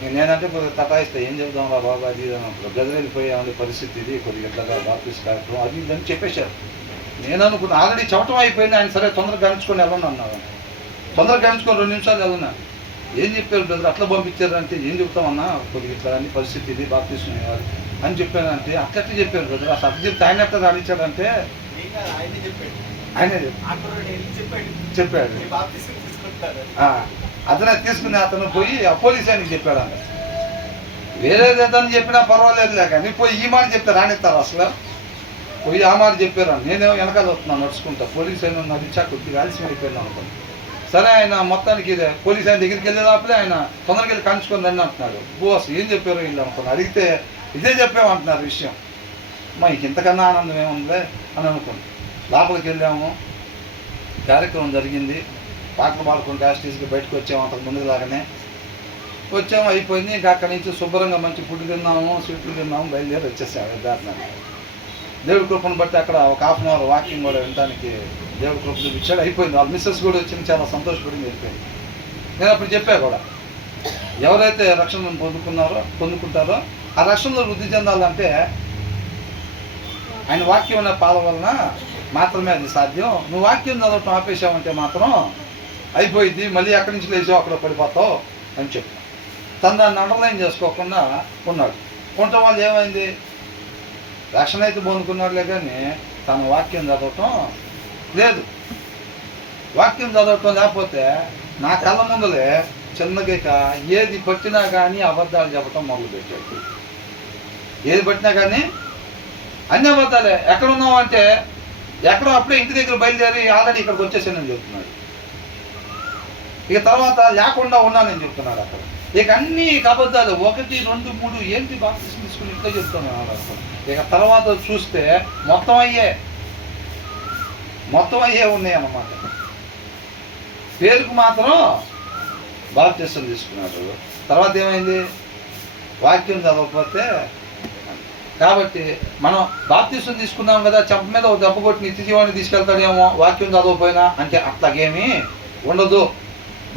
నేనంటే కొద్దిగా తటాయిస్తా, ఏం చెప్దాం రా బాబా అది అన్నప్పుడు. బ్రదర్ వెళ్ళిపోయామండి, పరిస్థితి ఇది, కొద్దిగా ఇట్లాగా బాప్టిస్ట్ కార్యక్రమం అది ఇది అని చెప్పేశారు. నేను అనుకున్నా ఆల్రెడీ చెప్పడం అయిపోయింది. ఆయన సరే తొందరగా గణించుకొని వెళ్ళను అన్నారు. తొందరగా గణించుకొని 2 నిమిషాలు వెళ్ళన్నా. ఏం చెప్పారు బ్రదర్ అట్లా పంపించారంటే, ఏం చెప్తామన్నా కొద్దిగా ఇట్లా అన్ని పరిస్థితి ఇది బాప్టిస్ట్ ఇవ్వాలి అని చెప్పానంటే, అట్లట్లా చెప్పారు బ్రదర్. అసలు అట్లా చెప్తే ఆయన ఎట్లా రాణించాడంటే ఆయనే చెప్పాడు. అతనే తీసుకుని అతను పోయి ఆ పోలీస్ ఆయనకి చెప్పాడంట. వేరేది ఏదని చెప్పినా పర్వాలేదులే కానీ పోయి ఈ మాట చెప్తే రానిస్తారు అసలు. పోయి ఆ మాట చెప్పారు. నేనేమో వెనకాల వస్తున్నాను నడుచుకుంటా. పోలీస్ ఆయన నడిచా కొద్దిగా ఆలస్యం అయిపోయింది అనుకోండి. సరే ఆయన మొత్తానికి ఇదే పోలీస్ ఆయన దగ్గరికి వెళ్ళేదాపులే ఆయన తొందరగా వెళ్ళి కంచుకొని రండి అంటున్నాడు. అసలు ఏం చెప్పారో వీళ్ళు అనుకున్నాను. అడిగితే ఇదే చెప్పామంటున్నారు విషయం. మాకు ఇంతకన్నా ఆనందం ఏముందిలే అని అనుకున్నాం. లోపలికి వెళ్ళాము, కార్యక్రమం జరిగింది. పాటలు పాడుకుంటూ యాస్టీస్కి బయటకు వచ్చాము. అంతకు ముందులాగానే వచ్చాము, అయిపోయింది. ఇంకా అక్కడి నుంచి శుభ్రంగా మంచి ఫుడ్ తిన్నాము, స్వీట్లు తిన్నాము, బయలుదేరి వచ్చేసాము యథార్థంగా. దేవుడి కృపను బట్టి అక్కడ ఒక 1/2 అవర్ వాకింగ్ కూడా వినడానికి దేవుడి కృప చూపించాడు. అయిపోయింది. వాళ్ళ మిస్సెస్ కూడా వచ్చింది, చాలా సంతోషపడింది, వెళ్ళిపోయింది. నేను అప్పుడు చెప్పా కూడా, ఎవరైతే రక్షణ పొందుకుంటారో ఆ రక్షణలో వృద్ధి చెందాలంటే ఆయన వాక్యం ఉన్న పాల వలన మాత్రమే అది సాధ్యం. నువ్వు వాక్యం చదవటం ఆపేసావంటే మాత్రం అయిపోయింది, మళ్ళీ అక్కడి నుంచి లేచావు అక్కడ పడిపోతావు అని చెప్పి తను దాన్ని అండర్లైన్ చేసుకోకుండా ఉన్నాడు. ఉండటం వల్ల ఏమైంది, రక్షణ అయితే పొందుకున్నాడులే కానీ తన వాక్యం చదవటం లేదు. వాక్యం చదవటం లేకపోతే నా కళ్ళ ముందులే చిన్నగా ఏది పట్టినా కానీ అబద్ధాలు చెప్పటం మొదలుపెట్టాడు. ఏది పట్టినా కానీ అన్ని అబద్ధాలే. ఎక్కడున్నావు అంటే ఎక్కడో అప్పుడే ఇంటి దగ్గర బయలుదేరి ఆల్రెడీ ఇక్కడికి వచ్చేసానని చెప్తున్నాడు. ఇక తర్వాత లేకుండా ఉన్నానని చెప్తున్నాడు అక్కడ. ఇక అన్ని అబద్ధాలు 1, 2, 3 ఏంటి బాప్తిసం తీసుకుని ఇంట్లో చెప్తున్నాడు అక్కడ. ఇక తర్వాత చూస్తే మొత్తం అయ్యే ఉన్నాయి అన్నమాట. పేరుకు మాత్రం బాప్తిసం తీసుకున్నాడు. తర్వాత ఏమైంది, వాక్యం చదవకపోతే. కాబట్టి మనం బాప్తిసం తీసుకున్నాం కదా, చెంప మీద ఒక దెబ్బ కొట్టి నిత్య జీవాన్ని తీసుకెళ్తాడేమో వాక్యం చదవకపోయినా అంటే అట్లాగేమీ ఉండదు.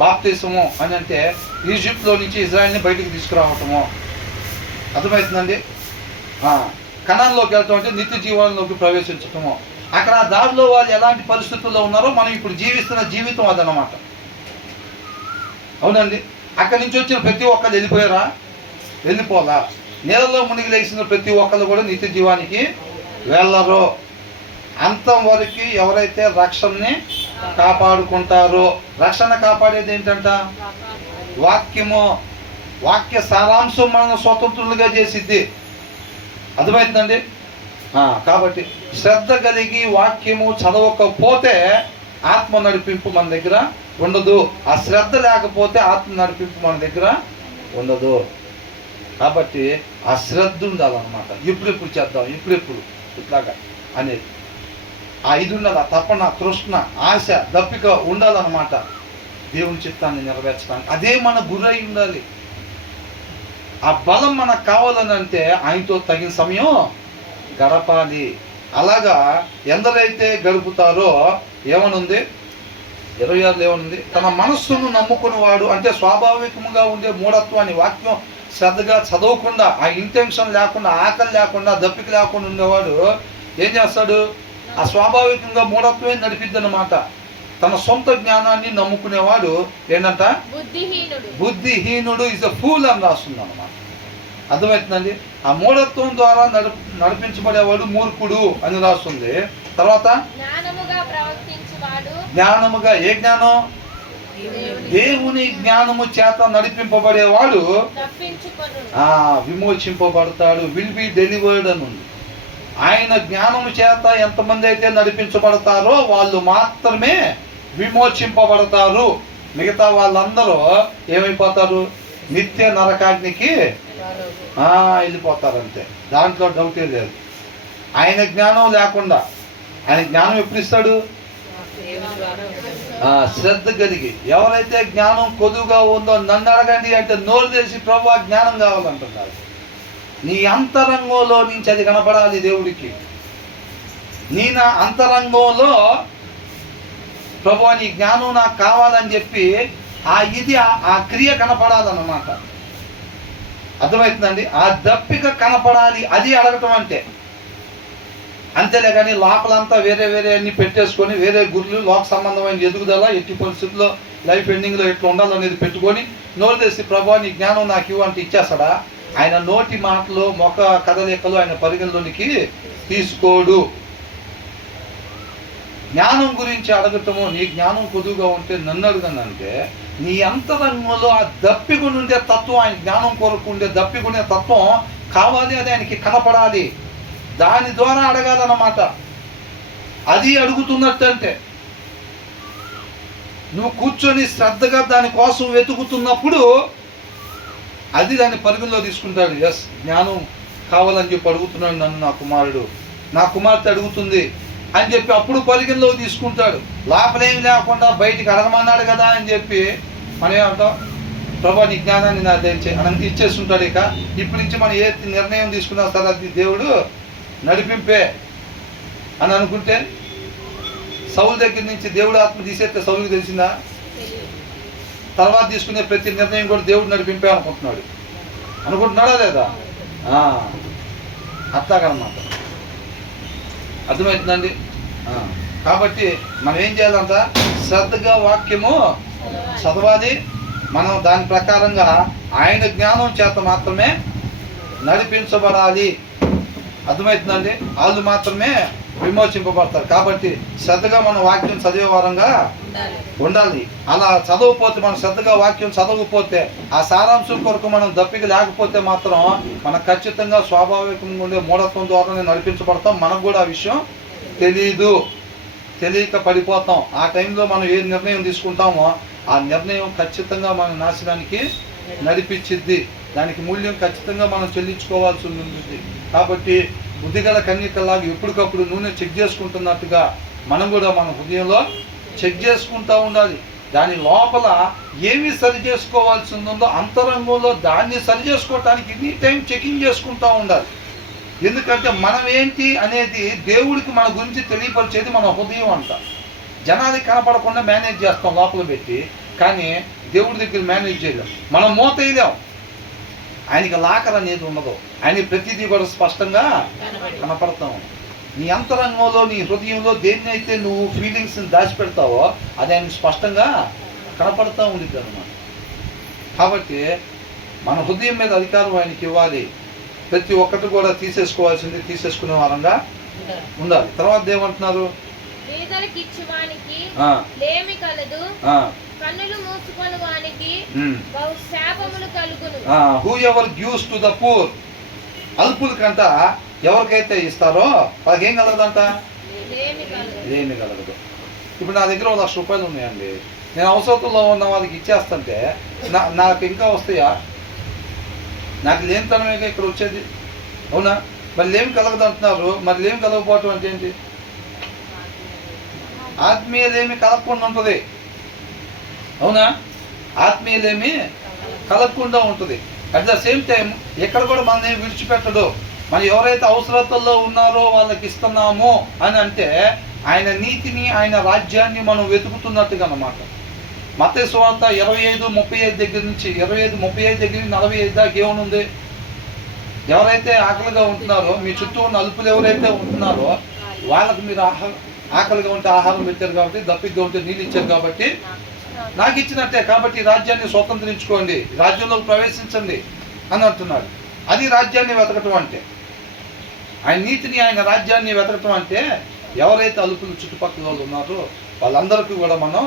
బాప్తిసము అని అంటే ఈజిప్ట్లో నుంచి ఇజ్రాయెల్ని బయటికి తీసుకురావటము, అర్థమవుతుందండి. కణాల్లోకి వెళ్తాం అంటే నిత్య జీవాల్లోకి ప్రవేశించటము. అక్కడ దారిలో వాళ్ళు ఎలాంటి పరిస్థితుల్లో ఉన్నారో మనం ఇప్పుడు జీవిస్తున్న జీవితం అదనమాట. అవునండి. అక్కడి నుంచి వచ్చిన ప్రతి ఒక్కరు వెళ్ళిపోయారా? వెళ్ళిపోలా. నీళ్ళలో మునిగి లేచిన ప్రతి ఒక్కరు కూడా నిత్య జీవానికి వెళ్ళరు. అంతవరకు ఎవరైతే రక్షణని కాపాడుకుంటారో, రక్షణ కాపాడేది ఏంటంట వాక్యము. వాక్య సారాంశం మనం స్వతంత్రులుగా చేసిద్ది, అర్థమవుతుందండి. కాబట్టి శ్రద్ధ కలిగి వాక్యము చదవకపోతే ఆత్మ నడిపింపు మన దగ్గర ఉండదు. ఆ శ్రద్ధ లేకపోతే ఆత్మ నడిపింపు మన దగ్గర ఉండదు. కాబట్టి ఆ శ్రద్ధ ఉండాలన్నమాట. ఎప్పుడెప్పుడు చేద్దాం, ఎప్పుడెప్పుడు ఇట్లాగా అనేది ఆ ఇది ఉండాలి. ఆ తపన, తృష్ణ, ఆశ, దప్పిక ఉండాలన్నమాట దేవుని చిత్తాన్ని నెరవేర్చడానికి. అదే మన గురై ఉండాలి. ఆ బలం మనకు కావాలని అంటే ఆయనతో తగిన సమయం గడపాలి. అలాగా ఎందరైతే గడుపుతారో ఏమనుంది 26 ఏమనుంది, తన మనస్సును నమ్ముకునేవాడు అంటే స్వాభావికంగా ఉండే మూఢత్వాన్ని వాక్యం శ్రద్ధగా చదవకుండా, ఆ ఇంటెన్షన్ లేకుండా, ఆకలి లేకుండా, దప్పిక లేకుండా ఉండేవాడు ఏం చేస్తాడు, ఆ స్వాభావికంగా మూఢత్వమే నడిపిద్ది అన్నమాట. తన సొంత జ్ఞానాన్ని నమ్ముకునేవాడు ఏంటంట బుద్ధిహీనుడు ఇస్ అ ఫూల్ అని రాస్తుంది అన్నమాట. అర్థమవుతుందండి. ఆ మూఢత్వం ద్వారా నడిపించబడేవాడు మూర్ఖుడు అని రాస్తుంది. తర్వాత జ్ఞానముగా, ఏ జ్ఞానం? దేవుని జ్ఞానము చేత నడిపింపబడేవాడు విమోచింపబడతాడు, విల్ బి డెలివర్డ్ అని ఉంది. ఆయన జ్ఞానము చేత ఎంతమంది అయితే నడిపించబడతారో వాళ్ళు మాత్రమే విమోచింపబడతారు. మిగతా వాళ్ళందరూ ఏమైపోతారు? నిత్య నరకాగ్నికి వెళ్ళిపోతారంతే, దాంట్లో డౌటే లేదు. ఆయన జ్ఞానం లేకుండా, ఆయన జ్ఞానం ఎప్పుడు ఇస్తాడు? శ్రద్ధ కలిగి. ఎవరైతే జ్ఞానం కొదువుగా ఉందో నన్ను అడగండి అంటే నోరు తెరిచి ప్రభువా జ్ఞానం కావాలంటున్నారు. నీ అంతరంగంలో నుంచి అది కనపడాలి దేవుడికి. నీ నా అంతరంగంలో ప్రభువా నీ జ్ఞానం నాకు కావాలని చెప్పి ఆ క్రియ కనపడాలన్నమాట. అర్థమవుతుందండి? ఆ దప్పిక కనపడాలి, అది అడగటం అంటే. అంతేలే కానీ లోపలంతా వేరే వేరే అన్ని పెట్టేసుకొని వేరే గుర్లు లోక సంబంధమైన ఎదుగుదల ఎట్టి పరిస్థితుల్లో లైఫ్ ఎండింగ్లో ఎట్లా ఉండాలనేది పెట్టుకొని నోరు తెసి ప్రభువా నీ జ్ఞానం నాకు ఇవ్వు అంటే ఇచ్చేస్తాడా? ఆయన నోటి మాటలు మొక్క కదలికలు ఆయన పరిగణలోనికి తీసుకోడు. జ్ఞానం గురించి అడగటము, నీ జ్ఞానం కొద్దుగా ఉంటే నన్ను అడగనంటే నీ అంతరంగంలో ఆ దప్పికొని ఉండే తత్వం, ఆయన జ్ఞానం కొరకు ఉండే దప్పికొనే తత్వం కావాలి, అది ఆయనకి కనపడాలి. దాని ద్వారా అడగాలన్నమాట. అది అడుగుతున్నట్టు అంటే నువ్వు కూర్చొని శ్రద్ధగా దానికోసం వెతుకుతున్నప్పుడు అది దాన్ని పరిగణలో తీసుకుంటాడు. ఎస్, జ్ఞానం కావాలని చెప్పి అడుగుతున్నాడు నన్ను నా కుమారుడు, నా కుమార్తె అడుగుతుంది అని చెప్పి అప్పుడు పరిగణలో తీసుకుంటాడు. లోపలేమి లేకుండా బయటికి అడగమన్నాడు కదా అని చెప్పి మనం ఏమంటాం? ప్రభా నీ జ్ఞానాన్ని నా దయచే అని ఇచ్చేస్తుంటాడు. ఇక ఇప్పటి నుంచి మనం ఏ నిర్ణయం తీసుకున్నా సరే అది దేవుడు నడిపింపే అని అనుకుంటే, సౌలు దగ్గర నుంచి దేవుడు ఆత్మ తీసేస్తే సౌలుకి తెలిసిందా? తర్వాత తీసుకునే ప్రతి నిర్ణయం కూడా దేవుడు నడిపింపే అనుకుంటున్నాడా లేదా? అట్లాగనమాట. అర్థమవుతుందండి? కాబట్టి మనం ఏం చేయాలంట? శ్రద్ధగా వాక్యము చదవాలి. మనం దాని ప్రకారంగా ఆయన జ్ఞానం చేత మాత్రమే నడిపించబడాలి. అర్థమవుతుందండి? వాళ్ళు మాత్రమే విమోచింపబడతారు. కాబట్టి శ్రద్ధగా మనం వాక్యం చదివే వారంగా ఉండాలి. అలా చదవకపోతే, మనం శ్రద్ధగా వాక్యం చదవకపోతే, ఆ సారాంశం కొరకు మనం దప్పిక లేకపోతే మాత్రం మనకు ఖచ్చితంగా స్వాభావికంగా ఉండే మూఢత్వం ద్వారానే నడిపించబడతాం. మనకు కూడా ఆ విషయం తెలియక పడిపోతాం. ఆ టైంలో మనం ఏ నిర్ణయం తీసుకుంటామో ఆ నిర్ణయం ఖచ్చితంగా మన నాశనానికి నడిపించిద్ది. దానికి మూల్యం ఖచ్చితంగా మనం చెల్లించుకోవాల్సి ఉంటుంది. కాబట్టి బుద్ధిగల కన్యకలాగా ఎప్పటికప్పుడు నూనె చెక్ చేసుకుంటున్నట్టుగా మనం కూడా మన హృదయంలో చెక్ చేసుకుంటూ ఉండాలి. దాని లోపల ఏమి సరి చేసుకోవాల్సి ఉందో అంతరంగంలో దాన్ని సరి చేసుకోవటానికి ఎనీ టైం చెకింగ్ చేసుకుంటూ ఉండాలి. ఎందుకంటే మనం ఏంటి అనేది దేవుడికి మన గురించి తెలియపరిచేది మన హృదయం అంట. జనానికి కనపడకుండా మేనేజ్ చేస్తాం లోపల పెట్టి, కానీ దేవుడి దగ్గర మేనేజ్ చేయలేం. మనం మూత వేయలేం. ఆయనకి లాకర్ అనేది ఉండదు. ఆయన ప్రతిదీ కూడా స్పష్టంగా కనపడతాం. నీ అంతరంగంలో, నీ హృదయంలో దేన్నైతే నువ్వు ఫీలింగ్స్ని దాచిపెడతావో అది ఆయన స్పష్టంగా కనపడతా ఉండిద్ది అన్నమాట. కాబట్టి మన హృదయం మీద అధికారం ఆయనకి ఇవ్వాలి. ప్రతి ఒక్కటి కూడా తీసేసుకునే వారంగా ఉండాలి. తర్వాత ఏమంటున్నారు? Whoever gives to the poor, అల్పులకంట ఎవరికైతే ఇస్తారో వాళ్ళకి ఏం కలగదంట? ఏమి కలగదు. ఇప్పుడు నా దగ్గర 1,00,000 రూపాయలు ఉన్నాయండి, నేను అవసరంలో ఉన్న వాళ్ళకి ఇచ్చేస్తుంటే నాకు ఇంకా వస్తాయా? నాకు లేనితనమేగా ఇక్కడ వచ్చేది, అవునా? మరి లేమి కలగదు అంటున్నారు. మరి లేమి కలగకపోవటం అంటే ఏంటి? ఆత్మీయలేమి కలగకుండా ఉంటుంది, అవునా? ఆత్మీయలేమి కలగకుండా ఉంటుంది. అట్ ద సేమ్ టైం ఎక్కడ కూడా మనల్ని విడిచిపెట్టడు. మనం ఎవరైతే అవసరతల్లో ఉన్నారో వాళ్ళకి ఇస్తున్నామో అని అంటే ఆయన నీతిని, ఆయన రాజ్యాన్ని మనం వెతుకుతున్నట్టుగా అన్నమాట. మత్తయి సువార్త 25:35 దగ్గర నుంచి 25:35 దగ్గర నుంచి 45 దాకా ఏమనుంది? ఎవరైతే ఆకలిగా ఉంటున్నారో, మీ చుట్టూ ఉన్న అల్పులు ఎవరైతే ఉంటున్నారో వాళ్ళకు మీరు ఆకలిగా ఉంటే ఆహారం పెట్టారు కాబట్టి, దప్పిగా ఉంటే నీళ్ళు ఇచ్చారు కాబట్టి నాకు ఇచ్చినట్టే. కాబట్టి రాజ్యాన్ని స్వతంత్రించుకోండి, రాజ్యంలోకి ప్రవేశించండి అని అంటున్నాడు. అది రాజ్యాన్ని వెతకటం అంటే. ఆయన నీతిని, ఆయన రాజ్యాన్ని వెతకటం అంటే ఎవరైతే అలుపులు చుట్టుపక్కల వాళ్ళు ఉన్నారో వాళ్ళందరికీ కూడా మనం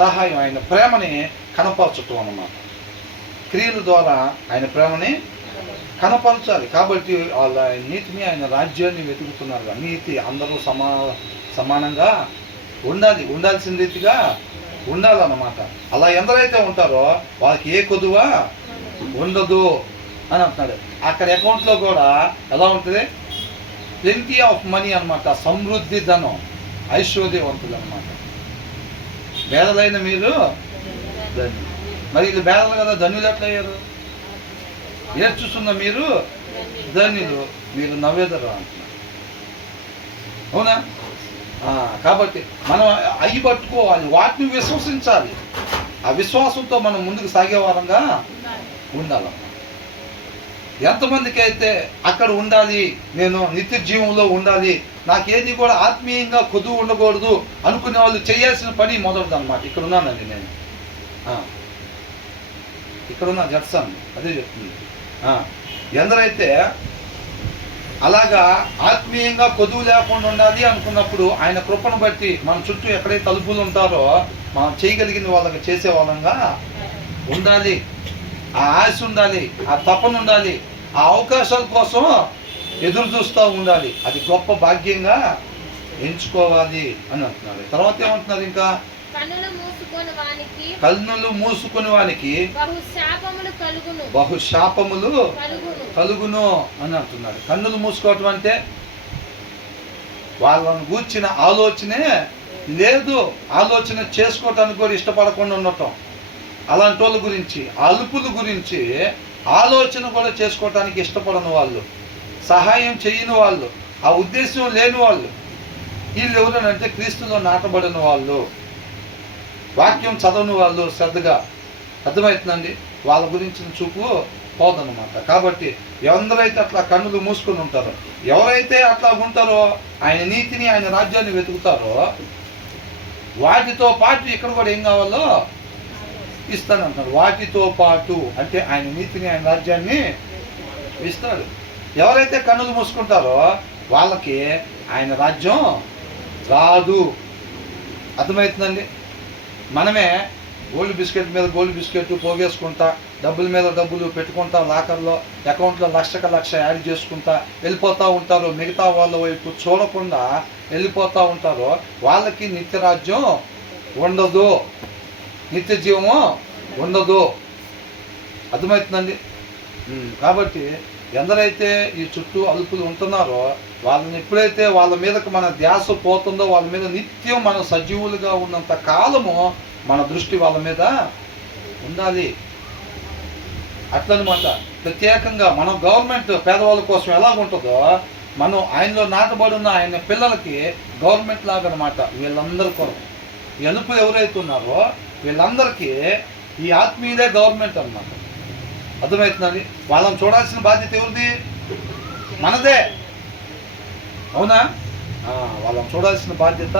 సహాయం, ఆయన ప్రేమని కనపరచటం అన్నమాట. క్రియల ద్వారా ఆయన ప్రేమని కనపరచాలి. కాబట్టి వాళ్ళ నీతిని, ఆయన రాజ్యాన్ని వెతుకుతున్నారు. నీతి అందరూ సమానంగా ఉండాల్సిన రీతిగా ఉండాలన్నమాట. అలా ఎందరైతే ఉంటారో వాళ్ళకి ఏ కొదువ ఉండదు అని అంటున్నాడు. అక్కడ అకౌంట్లో కూడా ఎలా ఉంటుంది? ప్లెంటీ ఆఫ్ మనీ అన్నమాట, సమృద్ధి ధనం, ఐశ్వర్యవంతులు అన్నమాట. పేదలైన మీరు ధన్యులు. మరి వీళ్ళు పేదలు కదా, ధన్యులు ఎట్లా అయ్యారు? ఏడ్చుస్తున్న మీరు ధన్యులు, మీరు నవ్వేదరు అంటున్నారు. అవునా? కాబట్టి మనం అవి పట్టుకోవాలి, వాటిని విశ్వసించాలి. ఆ విశ్వాసంతో మనం ముందుకు సాగే వారంగా ఉండాలన్నమాట. ఎంతమందికి అయితే అక్కడ ఉండాలి, నేను నిత్య జీవంలో ఉండాలి, నాకేది కూడా ఆత్మీయంగా కొద్దు ఉండకూడదు అనుకునే వాళ్ళు చేయాల్సిన పని మొదటిది అనమాట. ఇక్కడ ఉన్నానండి నేను, ఇక్కడున్న జడ్సన్ అదే చెప్తుంది. ఎందరైతే అలాగా ఆత్మీయంగా కొదువు లేకుండా ఉండాలి అనుకున్నప్పుడు ఆయన కృపను బట్టి మన చుట్టూ ఎక్కడైతే తలుపులు ఉంటారో మనం చేయగలిగిన వాళ్ళకి చేసే వాళ్ళంగా ఉండాలి. ఆ ఆశ ఉండాలి, ఆ తపన ఉండాలి, ఆ అవకాశాల కోసం ఎదురు చూస్తూ ఉండాలి. అది గొప్ప భాగ్యంగా ఎంచుకోవాలి అని అంటున్నారు. తర్వాత ఏమంటున్నారు? ఇంకా కన్నులు మూసుకొని వానికి బహుశాపములు కలుగును అని అంటున్నాడు. కన్నులు మూసుకోవటం అంటే వాళ్ళని గూర్చిన ఆలోచనే లేదు, ఆలోచన చేసుకోవటానికి కూడా ఇష్టపడకుండా ఉండటం. అలాంటి వాళ్ళ గురించి, అలుపుల గురించి ఆలోచన కూడా చేసుకోవటానికి ఇష్టపడని వాళ్ళు, సహాయం చేయని వాళ్ళు, ఆ ఉద్దేశం లేని వాళ్ళు, వీళ్ళు ఎవరనంటే క్రీస్తులో నాటబడిన వాళ్ళు, వాక్యం చదవని వాళ్ళు, శ్రద్ధగా. అర్థమవుతుందండి? వాళ్ళ గురించిన చూపు పోదన్నమాట. కాబట్టి ఎవరైతే అట్లా కన్నులు మూసుకొని ఉంటారో, ఎవరైతే అట్లా ఉంటారో, ఆయన నీతిని, ఆయన రాజ్యాన్ని వెతుకుతారో, వాటితో పాటు ఇక్కడ కూడా ఏం కావాలో ఇస్తానంటున్నాడు. వాటితో పాటు అంటే ఆయన నీతిని, ఆయన రాజ్యాన్ని ఇస్తాడు. ఎవరైతే కన్నులు మూసుకుంటారో వాళ్ళకి ఆయన రాజ్యం రాదు. అర్థమవుతుందండి? మనమే గోల్డ్ బిస్కెట్ మీద గోల్డ్ బిస్కెట్ పోగేసుకుంటా, డబ్బుల మీద డబ్బులు పెట్టుకుంటా, లాకర్లో అకౌంట్లో లక్షకు లక్ష యాడ్ చేసుకుంటా వెళ్ళిపోతూ ఉంటారు. మిగతా వాళ్ళ వైపు చూడకుండా వెళ్ళిపోతూ ఉంటారో వాళ్ళకి నిత్యరాజ్యం ఉండదు, నిత్య జీవము ఉండదు. అర్థమవుతుందండి? కాబట్టి ఎందరైతే ఈ చుట్టూ అలుపులు ఉంటున్నారో వాళ్ళని ఎప్పుడైతే వాళ్ళ మీదకి మన ధ్యాస పోతుందో, వాళ్ళ మీద నిత్యం మనం సజీవులుగా ఉన్నంత కాలము మన దృష్టి వాళ్ళ మీద ఉండాలి. అట్లనమాట. ప్రత్యేకంగా మనం గవర్నమెంట్ పేదవాళ్ళ కోసం ఎలాగుంటుందో మనం ఆయనలో నాటబడి ఉన్న ఆయన పిల్లలకి గవర్నమెంట్ లాగా అనమాట. వీళ్ళందరి కొరకు ఈ అలుపులు ఎవరైతే ఉన్నారో వీళ్ళందరికీ ఈ ఆత్మీయులే గవర్నమెంట్ అన్నమాట. అర్థమవుతుందండి? వాళ్ళని చూడాల్సిన బాధ్యత ఎవరిది? మనదే. అవునా? వాళ్ళని చూడాల్సిన బాధ్యత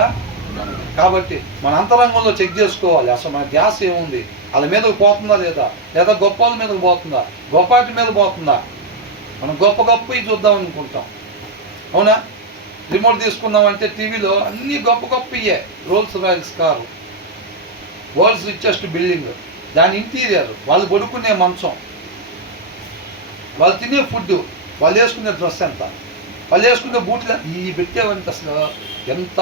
మనది. కాబట్టి మన అంతరంగంలో చెక్ చేసుకోవాలి, అసలు మన ధ్యాస ఏముంది, వాళ్ళ మీదకి పోతుందా లేదా, లేదా గొప్ప వాళ్ళ మీదకి పోతుందా, గొప్పటి మీద పోతుందా. మనం గొప్ప గొప్పవి చూద్దాం అనుకుంటాం. అవునా? రిమోట్ తీసుకుందామంటే టీవీలో అన్నీ గొప్ప గొప్పయే, Rolls Royce car, world's richest building, దాని ఇంటీరియర్, వాళ్ళు పడుకునే మంచం, వాళ్ళు తినే ఫుడ్, వాళ్ళు వేసుకునే డ్రెస్ ఎంత, వాళ్ళు వేసుకునే బూట్లు ఈ పెట్టేవంటే అసలు ఎంత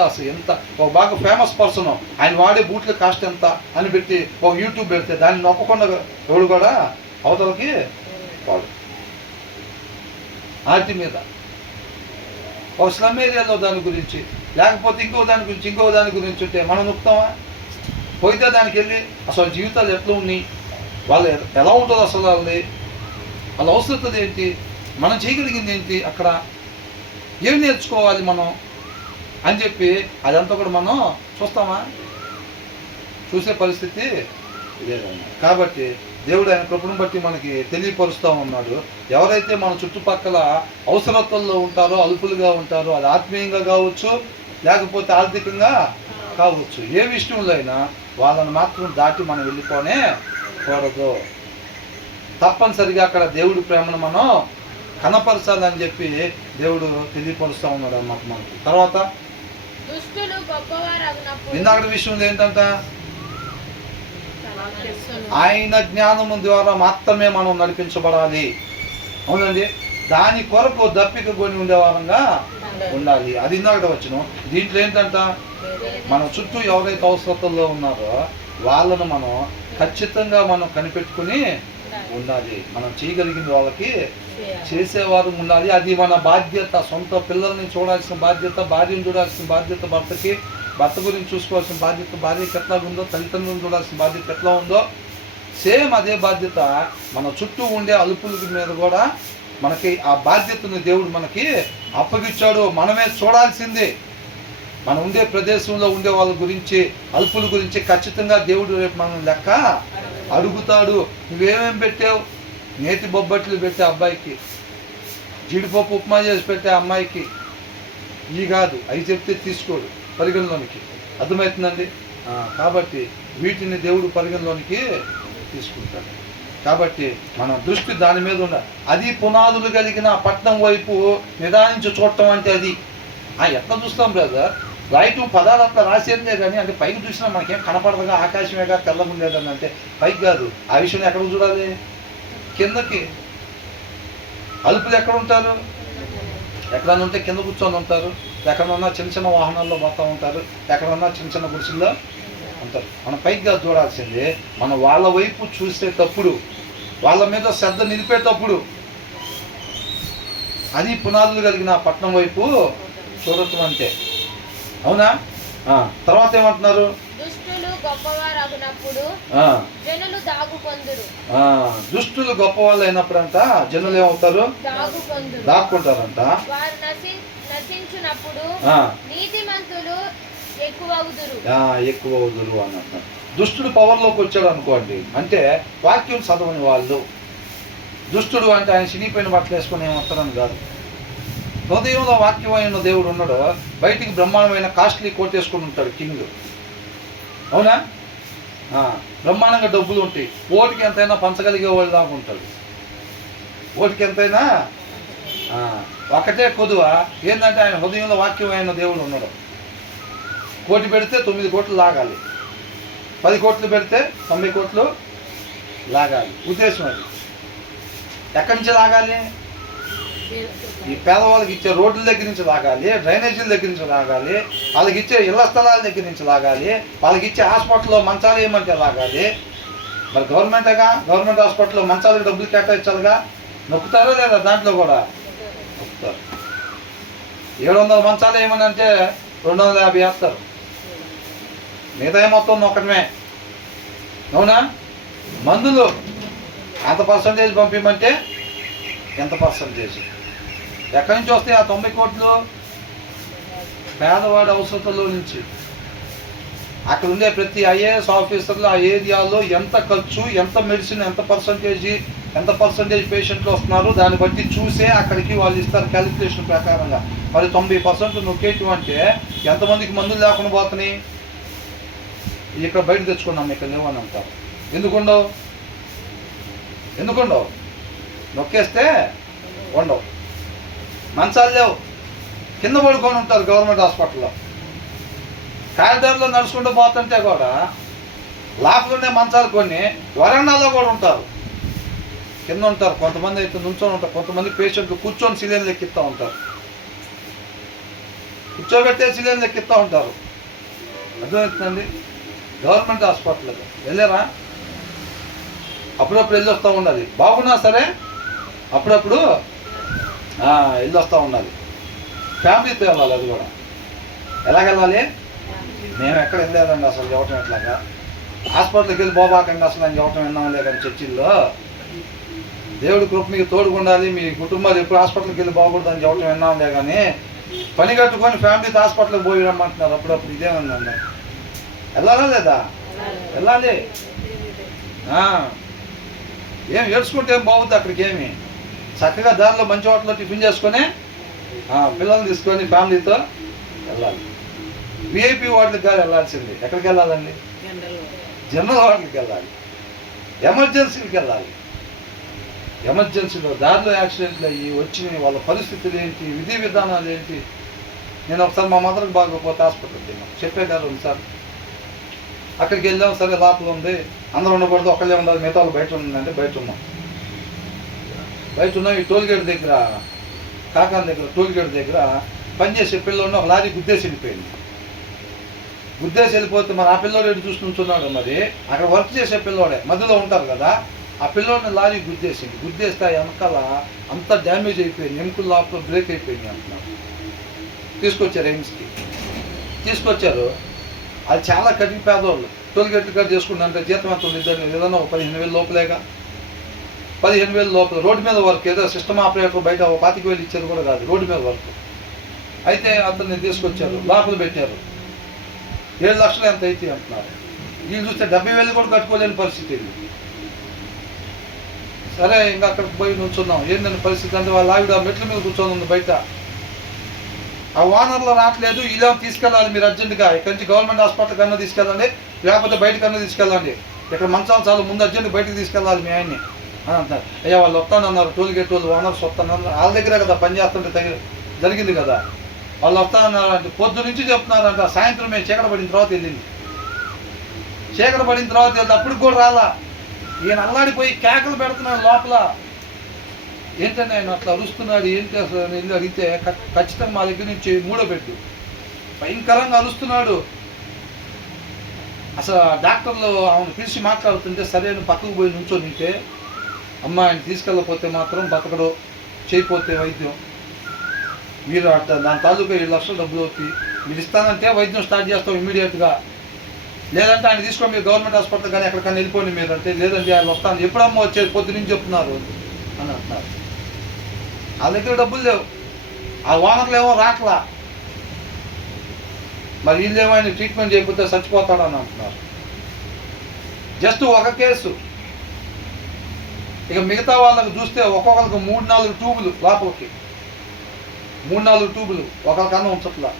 ఒక బాగా ఫేమస్ పర్సన్ ఆయన వాడే బూట్ల కాస్ట్ ఎంత అని పెట్టి ఒక యూట్యూబ్ పెడితే దాన్ని నొక్కకుండా ఎవడు కూడా అవతలకి వాడు. ఆర్టి మీద ఒక స్లమ్ ఏరియాలో దాని గురించి, లేకపోతే ఇంకో దాని గురించి ఉంటే మనం నొక్కుతామా? పోయితే దానికి వెళ్ళి అసలు జీవితాలు ఎట్లా ఉన్నాయి, వాళ్ళు ఎలా ఉంటుందో, అసలు వాళ్ళ అవసరతలు ఏంటి, మనం చేయగలిగింది ఏంటి, అక్కడ ఏం నేర్చుకోవాలి మనం అని చెప్పి అదంతా కూడా మనం చూస్తామా? చూసే పరిస్థితి లేదన్నమాట. కాబట్టి దేవుడు ఆయన కృపను బట్టి మనకి తెలియపరుస్తూ ఉన్నాడు. ఎవరైతే మన చుట్టుపక్కల అవసరతల్లో ఉంటారో, అలుపులుగా ఉంటారో, అది ఆత్మీయంగా కావచ్చు, లేకపోతే ఆర్థికంగా కావచ్చు, ఏ విషయంలో అయినా వాళ్ళని మాత్రం దాటి మనం వెళ్ళిపోనే కూడదు. తప్పనిసరిగా అక్కడ దేవుడి ప్రేమను మనం కనపరచాలని చెప్పి దేవుడు తెలియపరుస్తూ ఉన్నాడు అన్నమాట మనకి. తర్వాత ఇందాక విషయంలో ఏంటంట, ఆయన జ్ఞానము ద్వారా మాత్రమే మనం నడిపించబడాలి. అవునండి? దాని కొరకు దప్పిక కొని ఉండేవారంగా ఉండాలి. అది ఇందాక వచ్చిన దీంట్లో ఏంటంట, మన చుట్టూ ఎవరైతే అవసరతల్లో ఉన్నారో వాళ్ళను మనం ఖచ్చితంగా మనం కనిపెట్టుకుని ఉండాలి. మనం చేయగలిగిన వాళ్ళకి చేసేవారు ఉండాలి. అది మన బాధ్యత. సొంత పిల్లల్ని చూడాల్సిన బాధ్యత, భార్యను చూడాల్సిన బాధ్యత భర్తకి, భర్త గురించి చూసుకోవాల్సిన బాధ్యత భార్యకి ఎట్లా ఉందో, తల్లిదండ్రులను చూడాల్సిన బాధ్యత ఎట్లా ఉందో, సేమ్ అదే బాధ్యత మన చుట్టూ ఉండే అలుపుల మీద కూడా మనకి ఆ బాధ్యతను దేవుడు మనకి అప్పగిచ్చాడు. మనమే చూడాల్సిందే. మనం ఉండే ప్రదేశంలో ఉండే వాళ్ళ గురించి, అల్పుల గురించి ఖచ్చితంగా దేవుడు రేపు మనం లెక్క అడుగుతాడు. నువ్వేమేమి పెట్టావు? నేతి బొబ్బట్లు పెట్టే అబ్బాయికి, జీడిపప్పు ఉప్మా చేసి పెట్టే అమ్మాయికి, ఈ కాదు అవి చెప్తే తీసుకోడు పరిగణలోనికి. అర్థమవుతుందండి? కాబట్టి వీటిని దేవుడు పరిగణలోనికి తీసుకుంటాడు. కాబట్టి మన దృష్టి దాని మీద ఉండాలి. అది పునాదులు కలిగిన పట్నం వైపు నిదానించి చూడటం అంటే అది ఎట్లా చూస్తాం బ్రదర్? రైటు పదాలు అట్లా రాసేదే కానీ, అంటే పైకి చూసినా మనకేం కనపడదుగా, ఆకాశమేగా తెల్లగుండేదని. అంటే పైకి కాదు, ఆ విషయం ఎక్కడ చూడాలి? కిందకి. అలుపులు ఎక్కడ ఉంటారు? ఎక్కడన్నా ఉంటే కింద కూర్చొని ఉంటారు, ఎక్కడన్నా చిన్న చిన్న వాహనాల్లో పోతూ ఉంటారు, ఎక్కడన్నా చిన్న చిన్న గుడిసెల్లో ఉంటారు. మనం పైకి కాదు చూడాల్సిందే, మనం వాళ్ళ వైపు చూసేటప్పుడు, వాళ్ళ మీద శ్రద్ధ నిలిపేటప్పుడు, అది పునాదులు కలిగిన పట్నం వైపు చూడటం అంటే. అవునా? తర్వాత ఏమంటున్నారు? దుష్టులు గొప్పవారగునప్పుడు జనులు దాగుకొందురు. దుష్టులు గొప్పవాళ్ళు అయినప్పుడంట జనులు ఏమవుతారు? దాక్కుంటారంట. వారు నశించునప్పుడు నీతిమంతులు ఎక్కువవుదురు అన్నట్ట. దుష్టుడు పవర్లోకి వచ్చాడు అనుకోండి, అంటే వాక్యం చదవని వాళ్ళు. దుష్టుడు అంటే ఆయన చినిపోయిన బట్టలు వేసుకొని ఏమవుతారని కాదు. హృదయంలో వాక్యమైన దేవుడు ఉన్నాడు, బయటికి బ్రహ్మాండమైన కాస్ట్లీ కోట్ వేసుకొని ఉంటాడు కింగ్. అవునా? బ్రహ్మాండంగా డబ్బులు ఉంటాయి, ఓటికి ఎంతైనా పంచగలిగే వాళ్ళు దాకా ఉంటాడు. ఓటికి ఎంతైనా ఒకటే కొదువ ఏంటంటే ఆయన హృదయంలో వాక్యమైన దేవుడు ఉన్నాడు. కోటి పెడితే 9 కోట్లు లాగాలి, 10 కోట్లు పెడితే 90 కోట్లు లాగాలి. ఉద్దేశం అది. ఎక్కడి నుంచి లాగాలి? ఈ పేదవాళ్ళకి ఇచ్చే రోడ్ల దగ్గర నుంచి లాగాలి, డ్రైనేజీల దగ్గర నుంచి లాగాలి, వాళ్ళకి ఇచ్చే ఇళ్ల స్థలాల దగ్గర నుంచి లాగాలి, వాళ్ళకి ఇచ్చే హాస్పిటల్లో మంచాలు ఏమంటే లాగాలి. మరి గవర్నమెంటేగా, గవర్నమెంట్ హాస్పిటల్లో మంచాలకు డబ్బులు కేటాయించాలిగా. నొక్కుతారో లేదా? దాంట్లో కూడా నొక్కుతారు. 700 మంచాలు ఏమని అంటే 250 వేస్తారు, మిగతా మొత్తం నొక్కడమే. అవునా? మందులు అంత పర్సంటేజ్ పంపించమంటే ఎంత పర్సంటేజ్? ఎక్కడి నుంచి వస్తాయి ఆ 90 కోట్లు? పేదవాడి అవసరతలో నుంచి. అక్కడ ఉండే ప్రతి ఐఏఎస్ ఆఫీసర్లు ఆ ఏరియాలో ఎంత ఖర్చు, ఎంత మెడిసిన్, ఎంత పర్సంటేజ్ పేషెంట్లు వస్తున్నారు దాన్ని బట్టి చూసే అక్కడికి వాళ్ళు ఇస్తారు క్యాలిక్యులేషన్ ప్రకారంగా. మరి 90% నొక్కేటివి అంటే ఎంతమందికి మందులు లేకుండా పోతున్నాయి? ఇక్కడ బయట తెచ్చుకున్నాం, ఇక్కడ లేవని అంటారు. ఎందుకుండవు? నొక్కేస్తే ఉండవు. మంచాలు లేవు, కింద పడుకొని ఉంటారు గవర్నమెంట్ హాస్పిటల్లో. కారిడార్లో నడుచుకుంటూ పోతుంటే కూడా లోపలనే మంచాలు కొన్ని వరండాలో కూడా ఉంటారు, కింద ఉంటారు. కొంతమంది అయితే నుంచొని ఉంటారు, కొంతమంది పేషెంట్లు కూర్చొని సిలిండర్ ఎక్కిస్తూ ఉంటారు, కూర్చోబెట్టే సిలిండర్ ఎక్కిస్తూ ఉంటారు. అర్థమవుతుందండి? గవర్నమెంట్ హాస్పిటల్ వెళ్ళారా? అప్పుడప్పుడు వెళ్ళి వస్తూ ఉండాలి. బాగున్నా సరే అప్పుడప్పుడు వెళ్ళి వస్తూ ఉండాలి. ఫ్యామిలీతో వెళ్ళాలి. అది కూడా ఎలాగెళ్ళాలి? మేము ఎక్కడ వెళ్ళలేదండి అసలు, ఇవ్వటం ఎట్లాగా. హాస్పిటల్కి వెళ్ళి పోబాకండి అసలు అని ఇవ్వటం విన్నాంలే కానీ చర్చిల్లో. దేవుడి కృప మీకు తోడుకుండాలి, మీ కుటుంబాలు ఎప్పుడు హాస్పిటల్కి వెళ్ళి బాగకూడదు అని చెప్పటం విన్నాంలే కానీ పని కట్టుకొని ఫ్యామిలీతో హాస్పిటల్కి పోయి రమ్మంటున్నారు అప్పుడప్పుడు. ఇదేమన్నా వెళ్ళాలా లేదా? వెళ్ళాలి. ఏం ఏడ్చుకుంటే ఏం బాగుంది అక్కడికి? ఏమి చక్కగా దారిలో మంచి హోటల్లో టిఫిన్ చేసుకొని పిల్లల్ని తీసుకొని ఫ్యామిలీతో వెళ్ళాలి. విఐపి వాటికి కాదు వెళ్ళాల్సింది. ఎక్కడికి వెళ్ళాలండి? జనరల్ వాటికి వెళ్ళాలి, ఎమర్జెన్సీకి వెళ్ళాలి. ఎమర్జెన్సీలో దారిలో యాక్సిడెంట్లు అయ్యి వచ్చిన వాళ్ళ పరిస్థితులు ఏంటి, విధి విధానాలు ఏంటి. నేను ఒకసారి మా మదర్కి బాగోపోతే హాస్పిటల్కి వెళ్ళాం, చెప్పే కాదు సార్. అక్కడికి వెళ్ళాం, సరే లోపల ఉంది, అందరూ ఉండకూడదు, ఒకళ్ళే ఉండాలి, మిగతా వాళ్ళు బయట ఉందంటే బయట ఉన్నాం. ఈ టోల్గేట్ దగ్గర, కాకాల దగ్గర టోల్గేట్ దగ్గర పనిచేసే పిల్లలు ఒక లారీ గుద్దేసి వెళ్ళిపోయింది. గుద్దేసి వెళ్ళిపోతే మరి ఆ పిల్లోడు ఎటు చూసి నుంచున్నాడు, మరి అక్కడ వర్క్ చేసే పిల్లోడే మధ్యలో ఉంటారు కదా, ఆ పిల్లోడిని లారీ గుద్దేసింది. గుద్దేస్తే ఆ వెనకాల అంతా డ్యామేజ్ అయిపోయింది, ఎముకల లోపల బ్రేక్ అయిపోయింది అంటున్నారు. తీసుకొచ్చారు ఎయిమ్స్కి, తీసుకొచ్చారు. అది చాలా కఠిన పేదవాళ్ళు, టోల్గేట్లు కట్ చేసుకుంటే జీతం ఎంత ఉంది, ఏదైనా 15,000 లోపలేగా, 15,000 లోపల రోడ్డు మీద వర్క్. ఏదో సిస్టమ్ ఆపరేటర్ బయట 25,000 ఇచ్చారు కూడా కాదు, రోడ్డు మీద వర్క్. అయితే అతన్ని తీసుకొచ్చారు, లోపల పెట్టారు. 7 లక్షలు ఎంత అయితే అంటున్నారు. వీళ్ళు చూస్తే 70,000 కూడా కట్టుకోలేని పరిస్థితి ఇది. సరే ఇంకా అక్కడికి పోయి నుంచున్నాం. ఏంటంటే పరిస్థితి అంటే వాళ్ళ ఆవిడ మెట్ల మీద కూర్చొని ఉంది బయట. ఆ ఓనర్లో రావట్లేదు, ఇలా తీసుకెళ్ళాలి మీరు అర్జెంటుగా, ఇక్కడి నుంచి గవర్నమెంట్ హాస్పిటల్ కన్నా తీసుకెళ్ళండి, లేకపోతే బయటకన్నా తీసుకెళ్ళండి, ఇక్కడ మంచాలు చాలా ముందు అర్జెంట్ బయటకు తీసుకెళ్ళాలి మీ ఆయన్ని అని అంటారు. అయ్యా వాళ్ళు వస్తానన్నారు, టోల్గేట్ వాళ్ళు ఓనర్స్ వస్తానన్నారు, వాళ్ళ దగ్గరే కదా పని చేస్తుంటే జరిగింది కదా, వాళ్ళు వస్తానన్నారు అంటే పొద్దు నుంచి చెప్తున్నారంట. సాయంత్రం మేము చీకట పడిన తర్వాత వెళ్ళింది, చీకట పడిన తర్వాత వెళ్తే అప్పుడు కూడా రాలా. ఈయన అల్లాడిపోయి కేకలు పెడుతున్నాడు లోపల. ఏంటంటే ఆయన అట్లా అరుస్తున్నాడు, ఏంటి అసలు వెళ్ళి అడిగితే ఖచ్చితంగా మా దగ్గర నుంచి 3వ బెడ్, భయంకరంగా అరుస్తున్నాడు. అసలు డాక్టర్లు ఆమెను పిలిచి మాట్లాడుతుంటే సరే పక్కకు పోయి నుంచోనింటే, అమ్మ ఆయన తీసుకెళ్ళకపోతే మాత్రం బతకడు, చేయకపోతే వైద్యం మీరు దాని తాలూకా 7 లక్షలు డబ్బులు అవుతాయి, మీరు ఇస్తానంటే వైద్యం స్టార్ట్ చేస్తాం ఇమీడియట్గా, లేదంటే ఆయన తీసుకొని మీరు గవర్నమెంట్ హాస్పిటల్ కానీ ఎక్కడికైనా వెళ్ళిపోండి మీరు అంటే, లేదంటే ఆయన వస్తాను, ఎప్పుడమ్మో వచ్చేది పొద్దు నుంచి చెప్తున్నారు అని అంటున్నారు. వాళ్ళ దగ్గర డబ్బులు లేవు, ఆ ఓనర్లు ఏమో రాకలా, మరి వీళ్ళు ఏమైనా ట్రీట్మెంట్ చేయకపోతే చచ్చిపోతాడని అంటున్నారు. జస్ట్ ఒక కేసు. ఇక మిగతా వాళ్ళకి చూస్తే ఒక్కొక్కరికి 3-4 ట్యూబులు లోపలికి, 3-4 ట్యూబులు ఒకరికన్నా ఉంచట్లా.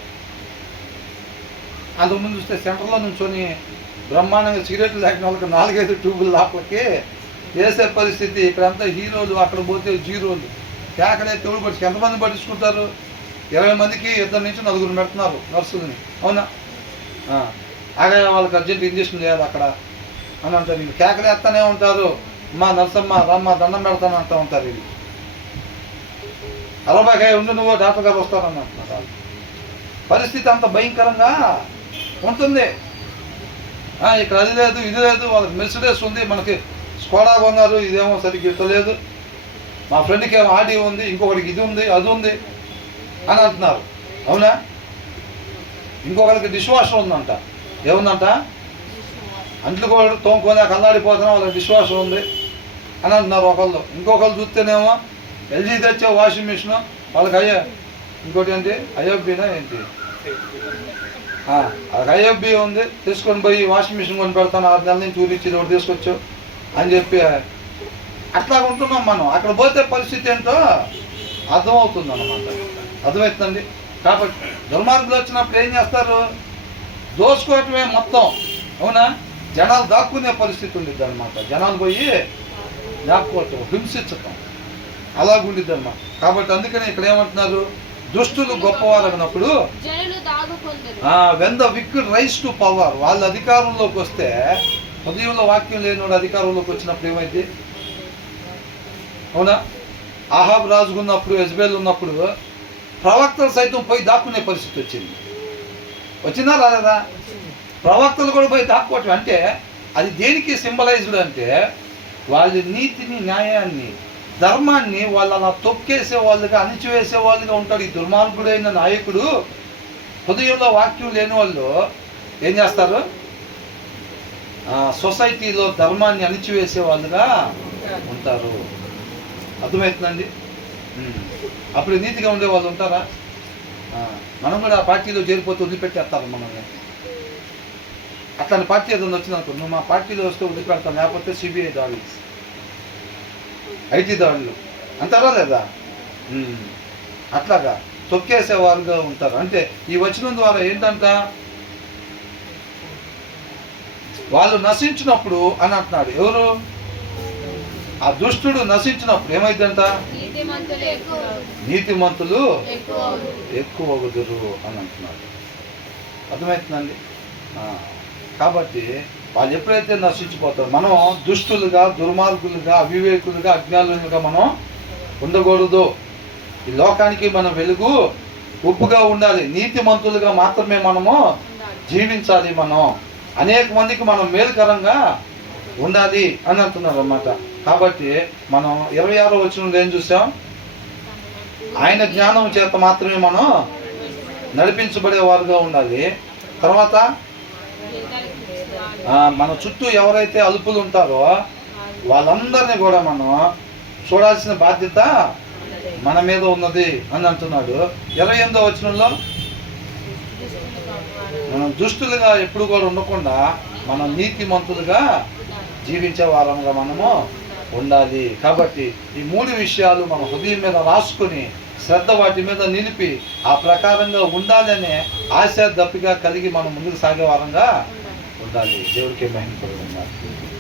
అంతకుముందు చూస్తే సెంటర్లో నుంచొని బ్రహ్మాండంగా సిగరెట్లు తాకిన వాళ్ళకి 4-5 ట్యూబులు లోపలికి వేసే పరిస్థితి. ఇక్కడంతా హీరోలు, అక్కడ పోతే జీరోలు. కేకలే తోడు పట్టి ఎంతమంది పట్టించుకుంటారు? 20 మందికి 2 నుంచి 4 పెడుతున్నారు నర్సులని, అవునా? ఆగే వాళ్ళకి అర్జెంట్ ఇంజక్షన్ చేయాలి అక్కడ అని అంటారు. వీళ్ళు కేకలు వేస్తూనే ఉంటారు, అమ్మా నర్సమ్మ రమ్మ దండం పెడతాను అంటూ ఉంటారు. వీళ్ళు అలబాగా ఉండి నువ్వు డాక్టర్ గారు వస్తారని అంటున్నారు. పరిస్థితి అంత భయంకరంగా ఉంటుంది. ఇక్కడ అది లేదు ఇది లేదు, వాళ్ళకి మెర్సిడెస్ ఉంది, మనకి స్కోడా కొన్నారు, ఇదేమో సరిగ్గా ఇవ్వలేదు, మా ఫ్రెండ్కి ఏమో ఆడి ఉంది, ఇంకొకరికి ఇది ఉంది అది ఉంది అని అంటున్నారు, అవునా? ఇంకొకరికి డిష్ వాషర్ ఉందంట, ఏముందంట, అంట్లు కూడా తోముకోలేక అల్లాడిపోతున్నా వాళ్ళకి డిష్ వాషర్ ఉంది అని అంటున్నారు ఒకళ్ళు. ఇంకొకళ్ళు చూస్తేనేమో ఎల్జీ తెచ్చే వాషింగ్ మిషన్, వాళ్ళకి ఇంకోటి ఏంటి ఐఎఫ్బీనా ఏంటి, అది ఐఎఫ్బీ ఉంది, తీసుకొని పోయి వాషింగ్ మిషన్ కొని పెడతాను, 6 నెలల నుంచి ఊరిచ్చి ఒకటి తీసుకొచ్చు అని చెప్పి అట్లా ఉంటున్నాం మనం. అక్కడ పోతే పరిస్థితి ఏంటో అర్థమవుతుంది అన్నమాట, అర్థమవుతుందండి. కాబట్టి దుర్మార్గులు వచ్చినప్పుడు ఏం చేస్తారు? దోసుకోవటమే మొత్తం, అవునా? జనాలు దాక్కునే పరిస్థితి ఉండిద్ది అనమాట. జనాలు పోయి దాక్కోవటం, హింసించటం అలాగుండిద్ది అన్నమాట. కాబట్టి అందుకని ఇక్కడ ఏమంటున్నారు, దుష్టులు గొప్పవారు అన్నప్పుడు when the wicked rise to power, వాళ్ళ అధికారంలోకి వస్తే, హృదయంలో వాక్యం లేనివాడు అధికారంలోకి వచ్చినప్పుడు ఏమైంది, అవునా? ఆహాబ్ రాజు ఉన్నప్పుడు, యెజబెల్ ఉన్నప్పుడు ప్రవక్తలు సైతం పోయి దాక్కునే పరిస్థితి వచ్చింది. వచ్చిందా రాలేదా? ప్రవక్తలు కూడా పోయి దాక్కోవటం అంటే అది దేనికి సింబలైజ్డ్ అంటే, వాళ్ళ నీతిని, న్యాయాన్ని, ధర్మాన్ని వాళ్ళు అలా తొక్కేసే వాళ్ళుగా, అణిచివేసే వాళ్ళుగా ఉంటాడు ఈ దుర్మార్గుడైన నాయకుడు. హృదయంలో వాక్యం లేని వాళ్ళు ఏం చేస్తారు? సొసైటీలో ధర్మాన్ని అణిచివేసే వాళ్ళుగా ఉంటారు. అర్థమవుతుందండి? అప్పుడు నీతిగా ఉండే వాళ్ళు ఉంటారా? మనం కూడా ఆ పార్టీలో చేరిపోతే వదిలిపెట్టేస్తారు మనల్ని. అట్లాంటి పార్టీ ఏదైనా వచ్చిందనుకో, నువ్వు మా పార్టీలో వస్తే వదిలిపెడతాను, లేకపోతే సిబిఐ దాడులు, ఐటీ దాడులు అంటారా లేదా? అట్లాగా తొక్కేసే వారుగా ఉంటారు. అంటే ఈ వచనం ద్వారా ఏంటంట, వాళ్ళు నశించినప్పుడు అని అంటున్నాడు. ఎవరు? ఆ దుష్టుడు నశించినప్పుడు ఏమైందంట, నీతిమంతులు ఎక్కువ వగుదురు అని అంటున్నాడు. అర్థమవుతుందండి? కాబట్టి వాళ్ళు ఎప్పుడైతే నశించిపోతారో, మనం దుష్టులుగా, దుర్మార్గులుగా, అవివేకులుగా, అజ్ఞానులుగా మనం ఉండకూడదు. ఈ లోకానికి మనం వెలుగు, ఉప్పుగా ఉండాలి. నీతిమంతులుగా మాత్రమే మనము జీవించాలి, మనం అనేక మందికి మనం మేలుకరంగా ఉండాలి అని అంటున్నారు అన్నమాట. కాబట్టి మనం 26వ వచనంలో ఏం చూసాం? ఆయన జ్ఞానం చేత మాత్రమే మనం నడిపించబడేవారుగా ఉండాలి. తర్వాత మన చుట్టూ ఎవరైతే అల్పులు ఉంటారో వాళ్ళందరినీ కూడా మనం చూడాల్సిన బాధ్యత మన మీద ఉన్నది అని అంటున్నాడు. 28వ వచనంలో మనం దుష్టులుగా ఎప్పుడు కూడా ఉండకుండా మనం నీతిమంతులుగా జీవించే వారంగా మనము ఉండాలి. కాబట్టి ఈ 3 విషయాలు మన హృదయం మీద రాసుకొని శ్రద్ధ వాటి మీద నిలిపి ఆ ప్రకారంగా ఉండాలనే ఆశ దప్పిక కలిగి మనం ముందుకు సాగే వారంగా ఉండాలి. దేవుడికి మహిమ కలుగుతుంది.